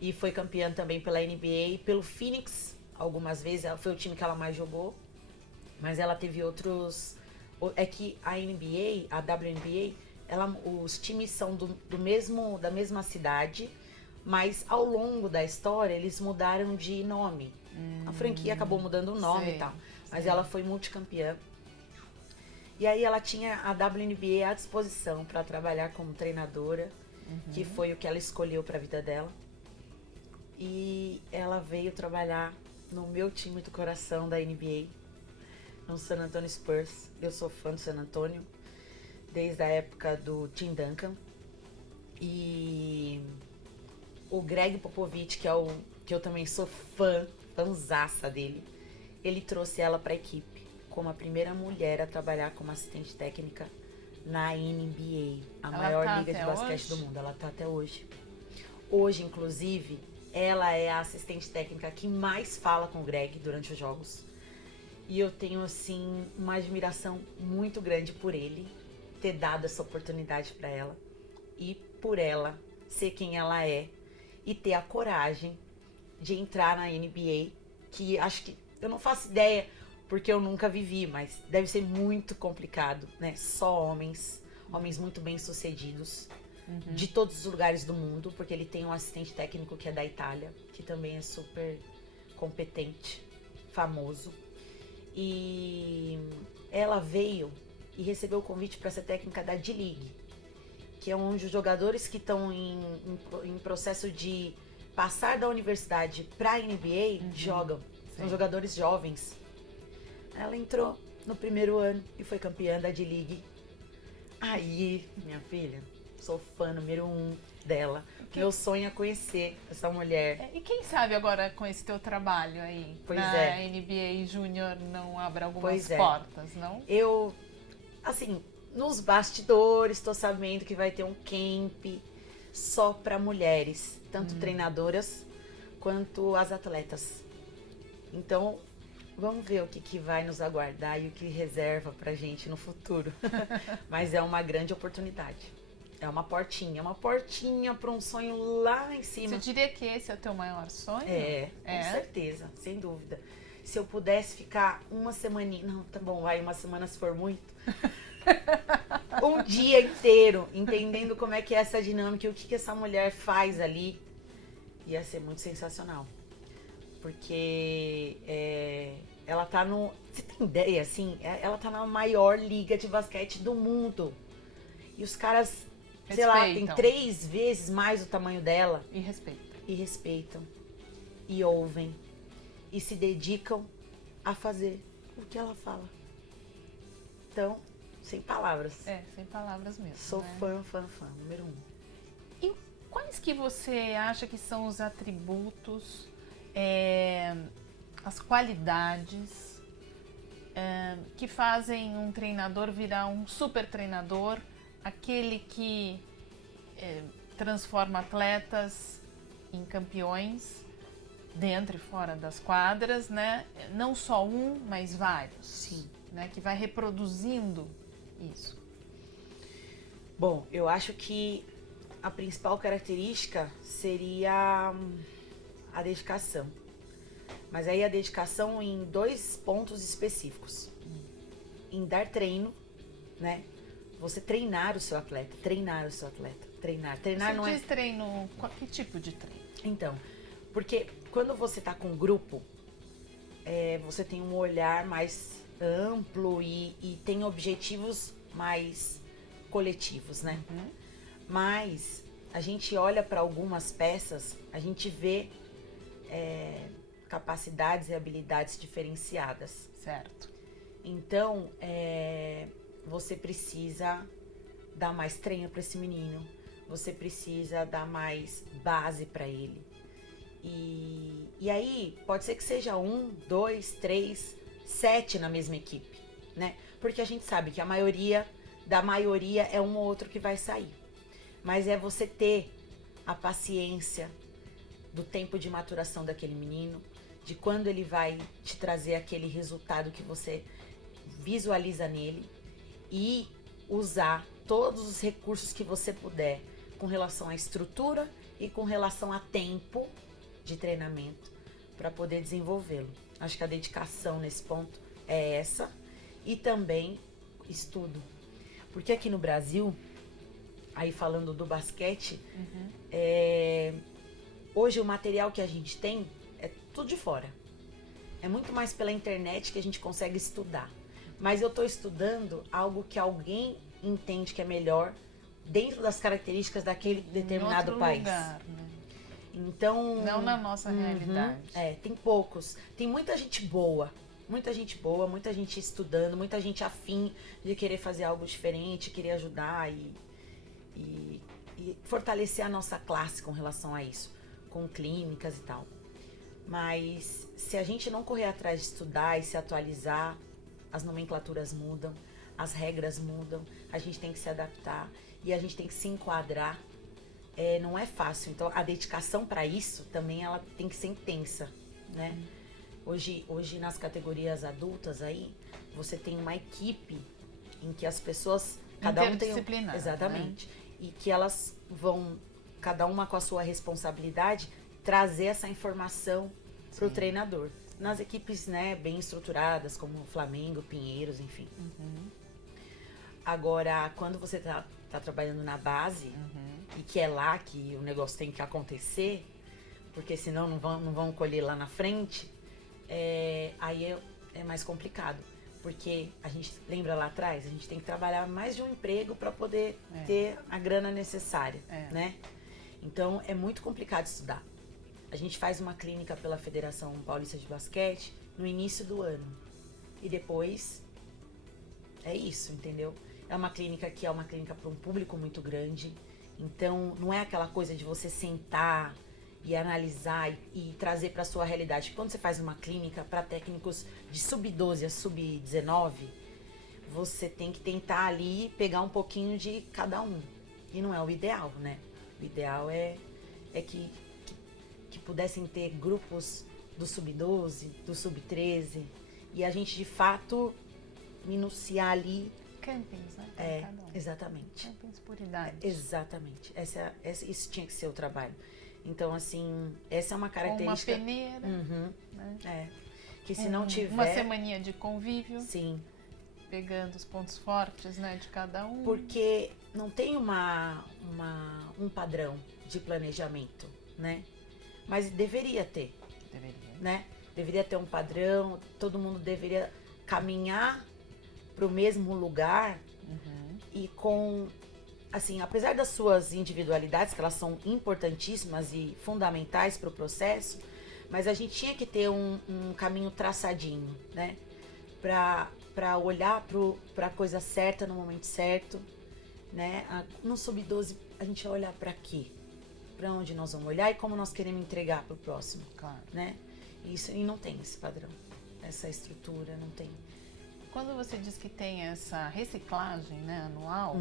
E foi campeã também pela NBA e pelo Phoenix algumas vezes. Ela foi o time que ela mais jogou. Mas ela teve outros... É que a NBA, a WNBA, os times são da mesma cidade, mas ao longo da história eles mudaram de nome. A franquia acabou mudando o nome e tal. Mas ela foi multicampeã. E aí ela tinha a WNBA à disposição para trabalhar como treinadora, que foi o que ela escolheu para a vida dela. E ela veio trabalhar no meu time do coração da NBA, no San Antonio Spurs. Eu sou fã do San Antonio desde a época do Tim Duncan. E o Greg Popovich, que eu também sou fãzaça dele, ele trouxe ela para a equipe como a primeira mulher a trabalhar como assistente técnica na NBA, a maior liga de basquete do mundo. Ela tá até hoje. Hoje, inclusive, ela é a assistente técnica que mais fala com o Greg durante os jogos. E eu tenho, assim, uma admiração muito grande por ele ter dado essa oportunidade para ela. ir por ela, ser quem ela é e ter a coragem de entrar na NBA, que acho que eu não faço ideia porque eu nunca vivi, mas deve ser muito complicado, né? Só homens muito bem-sucedidos, de todos os lugares do mundo, porque ele tem um assistente técnico que é da Itália, que também é super competente, famoso. E ela veio e recebeu o convite para ser técnica da D-League, que é onde os jogadores que estão em processo de passar da universidade para a NBA jogam. São jogadores jovens. Ela entrou no primeiro ano e foi campeã da D-League. Aí, minha filha, sou fã número 1 dela. Meu sonho é conhecer essa mulher. E quem sabe agora com esse teu trabalho aí na NBA Júnior não abre algumas portas, não? Eu, assim, nos bastidores tô sabendo que vai ter um camp só para mulheres, tanto treinadoras quanto as atletas. Então, vamos ver o que vai nos aguardar e o que reserva pra gente no futuro. Mas é uma grande oportunidade. É uma portinha para um sonho lá em cima. Você diria que esse é o teu maior sonho? Com certeza, sem dúvida. Se eu pudesse ficar uma semaninha, não, tá bom, vai uma semana se for muito. Um dia inteiro, entendendo como é que é essa dinâmica e o que essa mulher faz ali, ia ser muito sensacional. Porque ela tá no... Você tem ideia, assim? Ela tá na maior liga de basquete do mundo. E os caras, sei lá, tem 3 vezes mais o tamanho dela. E respeitam. E respeitam. E ouvem. E se dedicam a fazer o que ela fala. Então, sem palavras. Sem palavras mesmo. Sou fã, número 1. E quais que você acha que são os atributos, as qualidades que fazem um treinador virar um super treinador, aquele que transforma atletas em campeões dentro e fora das quadras, né? Não só um, mas vários. Sim. Né? Que vai reproduzindo isso. Bom, eu acho que a principal característica seria a dedicação. Mas aí a dedicação em 2 pontos específicos. Em dar treino, né? Você treinar o seu atleta. Treinar. Treinar não é... Você diz treino, que tipo de treino? Então, porque quando você tá com um grupo, você tem um olhar mais amplo e tem objetivos mais coletivos, né? Mas a gente olha para algumas peças, a gente vê capacidades e habilidades diferenciadas. Certo. Então, você precisa dar mais treino para esse menino, você precisa dar mais base para ele. E aí, pode ser que seja 1, 2, 3, 7 na mesma equipe, né? Porque a gente sabe que a maioria da maioria é um ou outro que vai sair. Mas é você ter a paciência do tempo de maturação daquele menino, de quando ele vai te trazer aquele resultado que você visualiza nele e usar todos os recursos que você puder com relação à estrutura e com relação a tempo de treinamento para poder desenvolvê-lo. Acho que a dedicação nesse ponto é essa e também estudo. Porque aqui no Brasil, aí falando do basquete, hoje o material que a gente tem é tudo de fora. É muito mais pela internet que a gente consegue estudar. Mas eu estou estudando algo que alguém entende que é melhor dentro das características daquele determinado país. Lugar, né? Então, não na nossa realidade. Tem poucos. Tem muita gente boa, muita gente estudando, muita gente afim de querer fazer algo diferente, querer ajudar e fortalecer a nossa classe com relação a isso, com clínicas e tal. Mas se a gente não correr atrás de estudar e se atualizar, as nomenclaturas mudam, as regras mudam, a gente tem que se adaptar e a gente tem que se enquadrar. Não é fácil, então a dedicação para isso também ela tem que ser intensa, né? Hoje nas categorias adultas aí, você tem uma equipe em que as pessoas, cada um tem interdisciplinar, exatamente. Né? e que elas vão, cada uma com a sua responsabilidade, trazer essa informação para o treinador. Nas equipes, né, bem estruturadas, como Flamengo, Pinheiros, enfim. Agora, quando você tá trabalhando na base, e que é lá que o negócio tem que acontecer, porque senão não vão colher lá na frente, aí é mais complicado. Porque a gente lembra lá atrás, a gente tem que trabalhar mais de um emprego para poder ter a grana necessária, né? Então é muito complicado estudar. A gente faz uma clínica pela Federação Paulista de Basquete no início do ano. E depois é isso, entendeu? É uma clínica que é uma clínica para um público muito grande. Então não é aquela coisa de você sentar e analisar e trazer para sua realidade. Quando você faz uma clínica para técnicos de sub-12 a sub-19, você tem que tentar ali pegar um pouquinho de cada um. E não é o ideal, né? O ideal é que pudessem ter grupos do sub-12, do sub-13, e a gente de fato minuciar ali. Campings, né? Cada um. Exatamente. Campings por idade. Exatamente. Isso tinha que ser o trabalho. Então, assim, essa é uma característica. Com uma peneira. Né? Que se não tiver. Uma semaninha de convívio. Sim. Pegando os pontos fortes, né, de cada um. Porque não tem um padrão de planejamento, né? Mas deveria ter. Né? Deveria ter um padrão, todo mundo deveria caminhar para o mesmo lugar e com. Assim, apesar das suas individualidades, que elas são importantíssimas e fundamentais para o processo, mas a gente tinha que ter um caminho traçadinho, né? Para olhar para a coisa certa no momento certo, né? No sub-12, a gente vai olhar para quê? Para onde nós vamos olhar e como nós queremos entregar para o próximo, claro. Né? E não tem esse padrão, essa estrutura, não tem. Quando você diz que tem essa reciclagem, né, anual,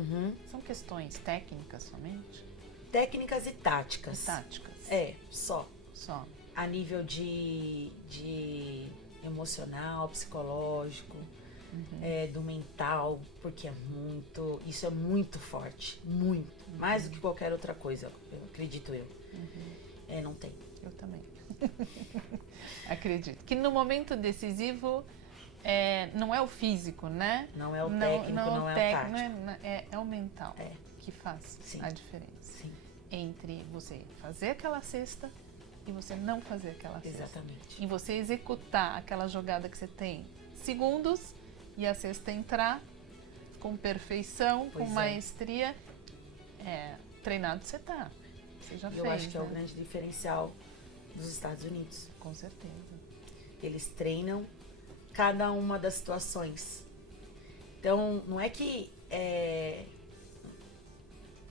são questões técnicas somente? Técnicas e táticas. Só. A nível de emocional, psicológico, do mental, porque isso é muito forte, muito, mais do que qualquer outra coisa, acredito eu. Não tem. Eu também. Acredito. Que no momento decisivo não é o físico, né? Não é o técnico, não é a tática. É o mental que faz a diferença. Sim. Entre você fazer aquela cesta e você não fazer aquela cesta. Exatamente. E você executar aquela jogada que você tem segundos e a cesta entrar com perfeição, com maestria. Treinado você tá. Você já fez, eu acho que né? é o grande diferencial dos Estados Unidos. Com certeza. Eles treinam cada uma das situações. Então, não é que é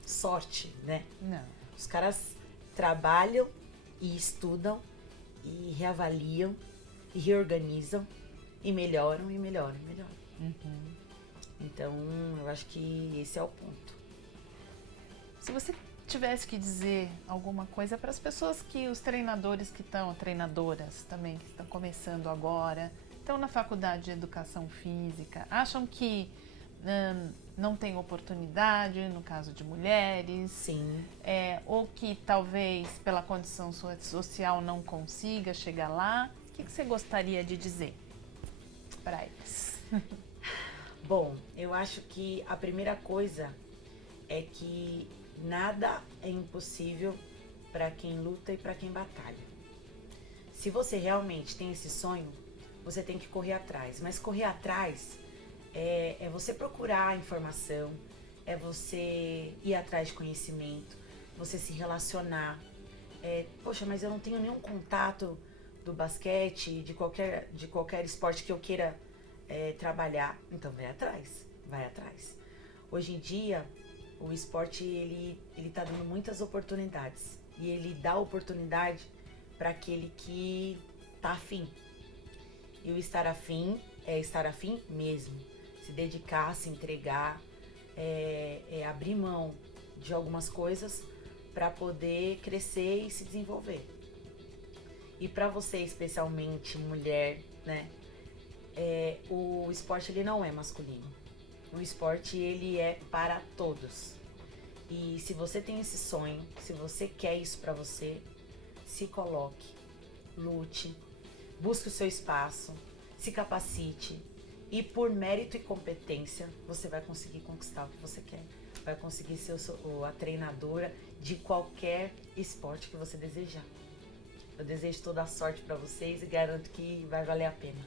sorte, né? Não. Os caras trabalham e estudam e reavaliam e reorganizam e melhoram e melhoram e melhoram. Então, eu acho que esse é o ponto. Se você tivesse que dizer alguma coisa para as pessoas os treinadores que estão, treinadoras também, que estão começando agora, estão na faculdade de educação física, acham que não tem oportunidade, no caso de mulheres. Sim. Ou que talvez pela condição social não consiga chegar lá, o que você gostaria de dizer para eles? Bom, eu acho que a primeira coisa é que nada é impossível para quem luta e para quem batalha. Se você realmente tem esse sonho, você tem que correr atrás. Mas correr atrás é você procurar informação, é você ir atrás de conhecimento, você se relacionar. Poxa, mas eu não tenho nenhum contato do basquete, de qualquer esporte que eu queira trabalhar. Então vai atrás. Hoje em dia, o esporte ele tá dando muitas oportunidades e ele dá oportunidade para aquele que tá afim. E o estar afim é estar afim mesmo, se dedicar, se entregar, abrir mão de algumas coisas para poder crescer e se desenvolver. E para você, especialmente mulher, né? O esporte ele não é masculino. O esporte ele é para todos. E se você tem esse sonho, se você quer isso pra você, se coloque, lute, busque o seu espaço, se capacite e por mérito e competência você vai conseguir conquistar o que você quer. Vai conseguir ser a treinadora de qualquer esporte que você desejar. Eu desejo toda a sorte pra vocês e garanto que vai valer a pena.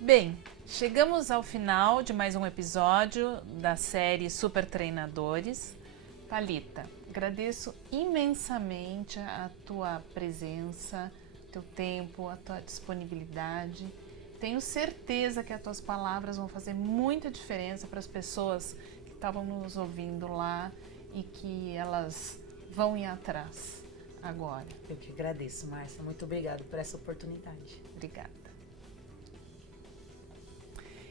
Bem, chegamos ao final de mais um episódio da série Super Treinadores. Thalita, agradeço imensamente a tua presença, teu tempo, a tua disponibilidade. Tenho certeza que as tuas palavras vão fazer muita diferença para as pessoas que estavam nos ouvindo lá e que elas vão ir atrás agora. Eu que agradeço, Márcia. Muito obrigada por essa oportunidade. Obrigada.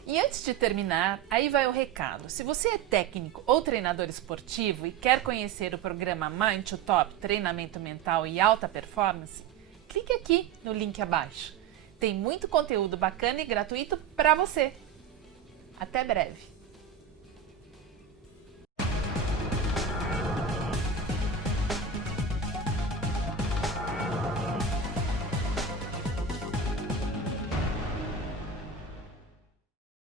E antes de terminar, aí vai o recado. Se você é técnico ou treinador esportivo e quer conhecer o programa Mind to Top Treinamento Mental e Alta Performance, clique aqui no link abaixo. Tem muito conteúdo bacana e gratuito para você. Até breve!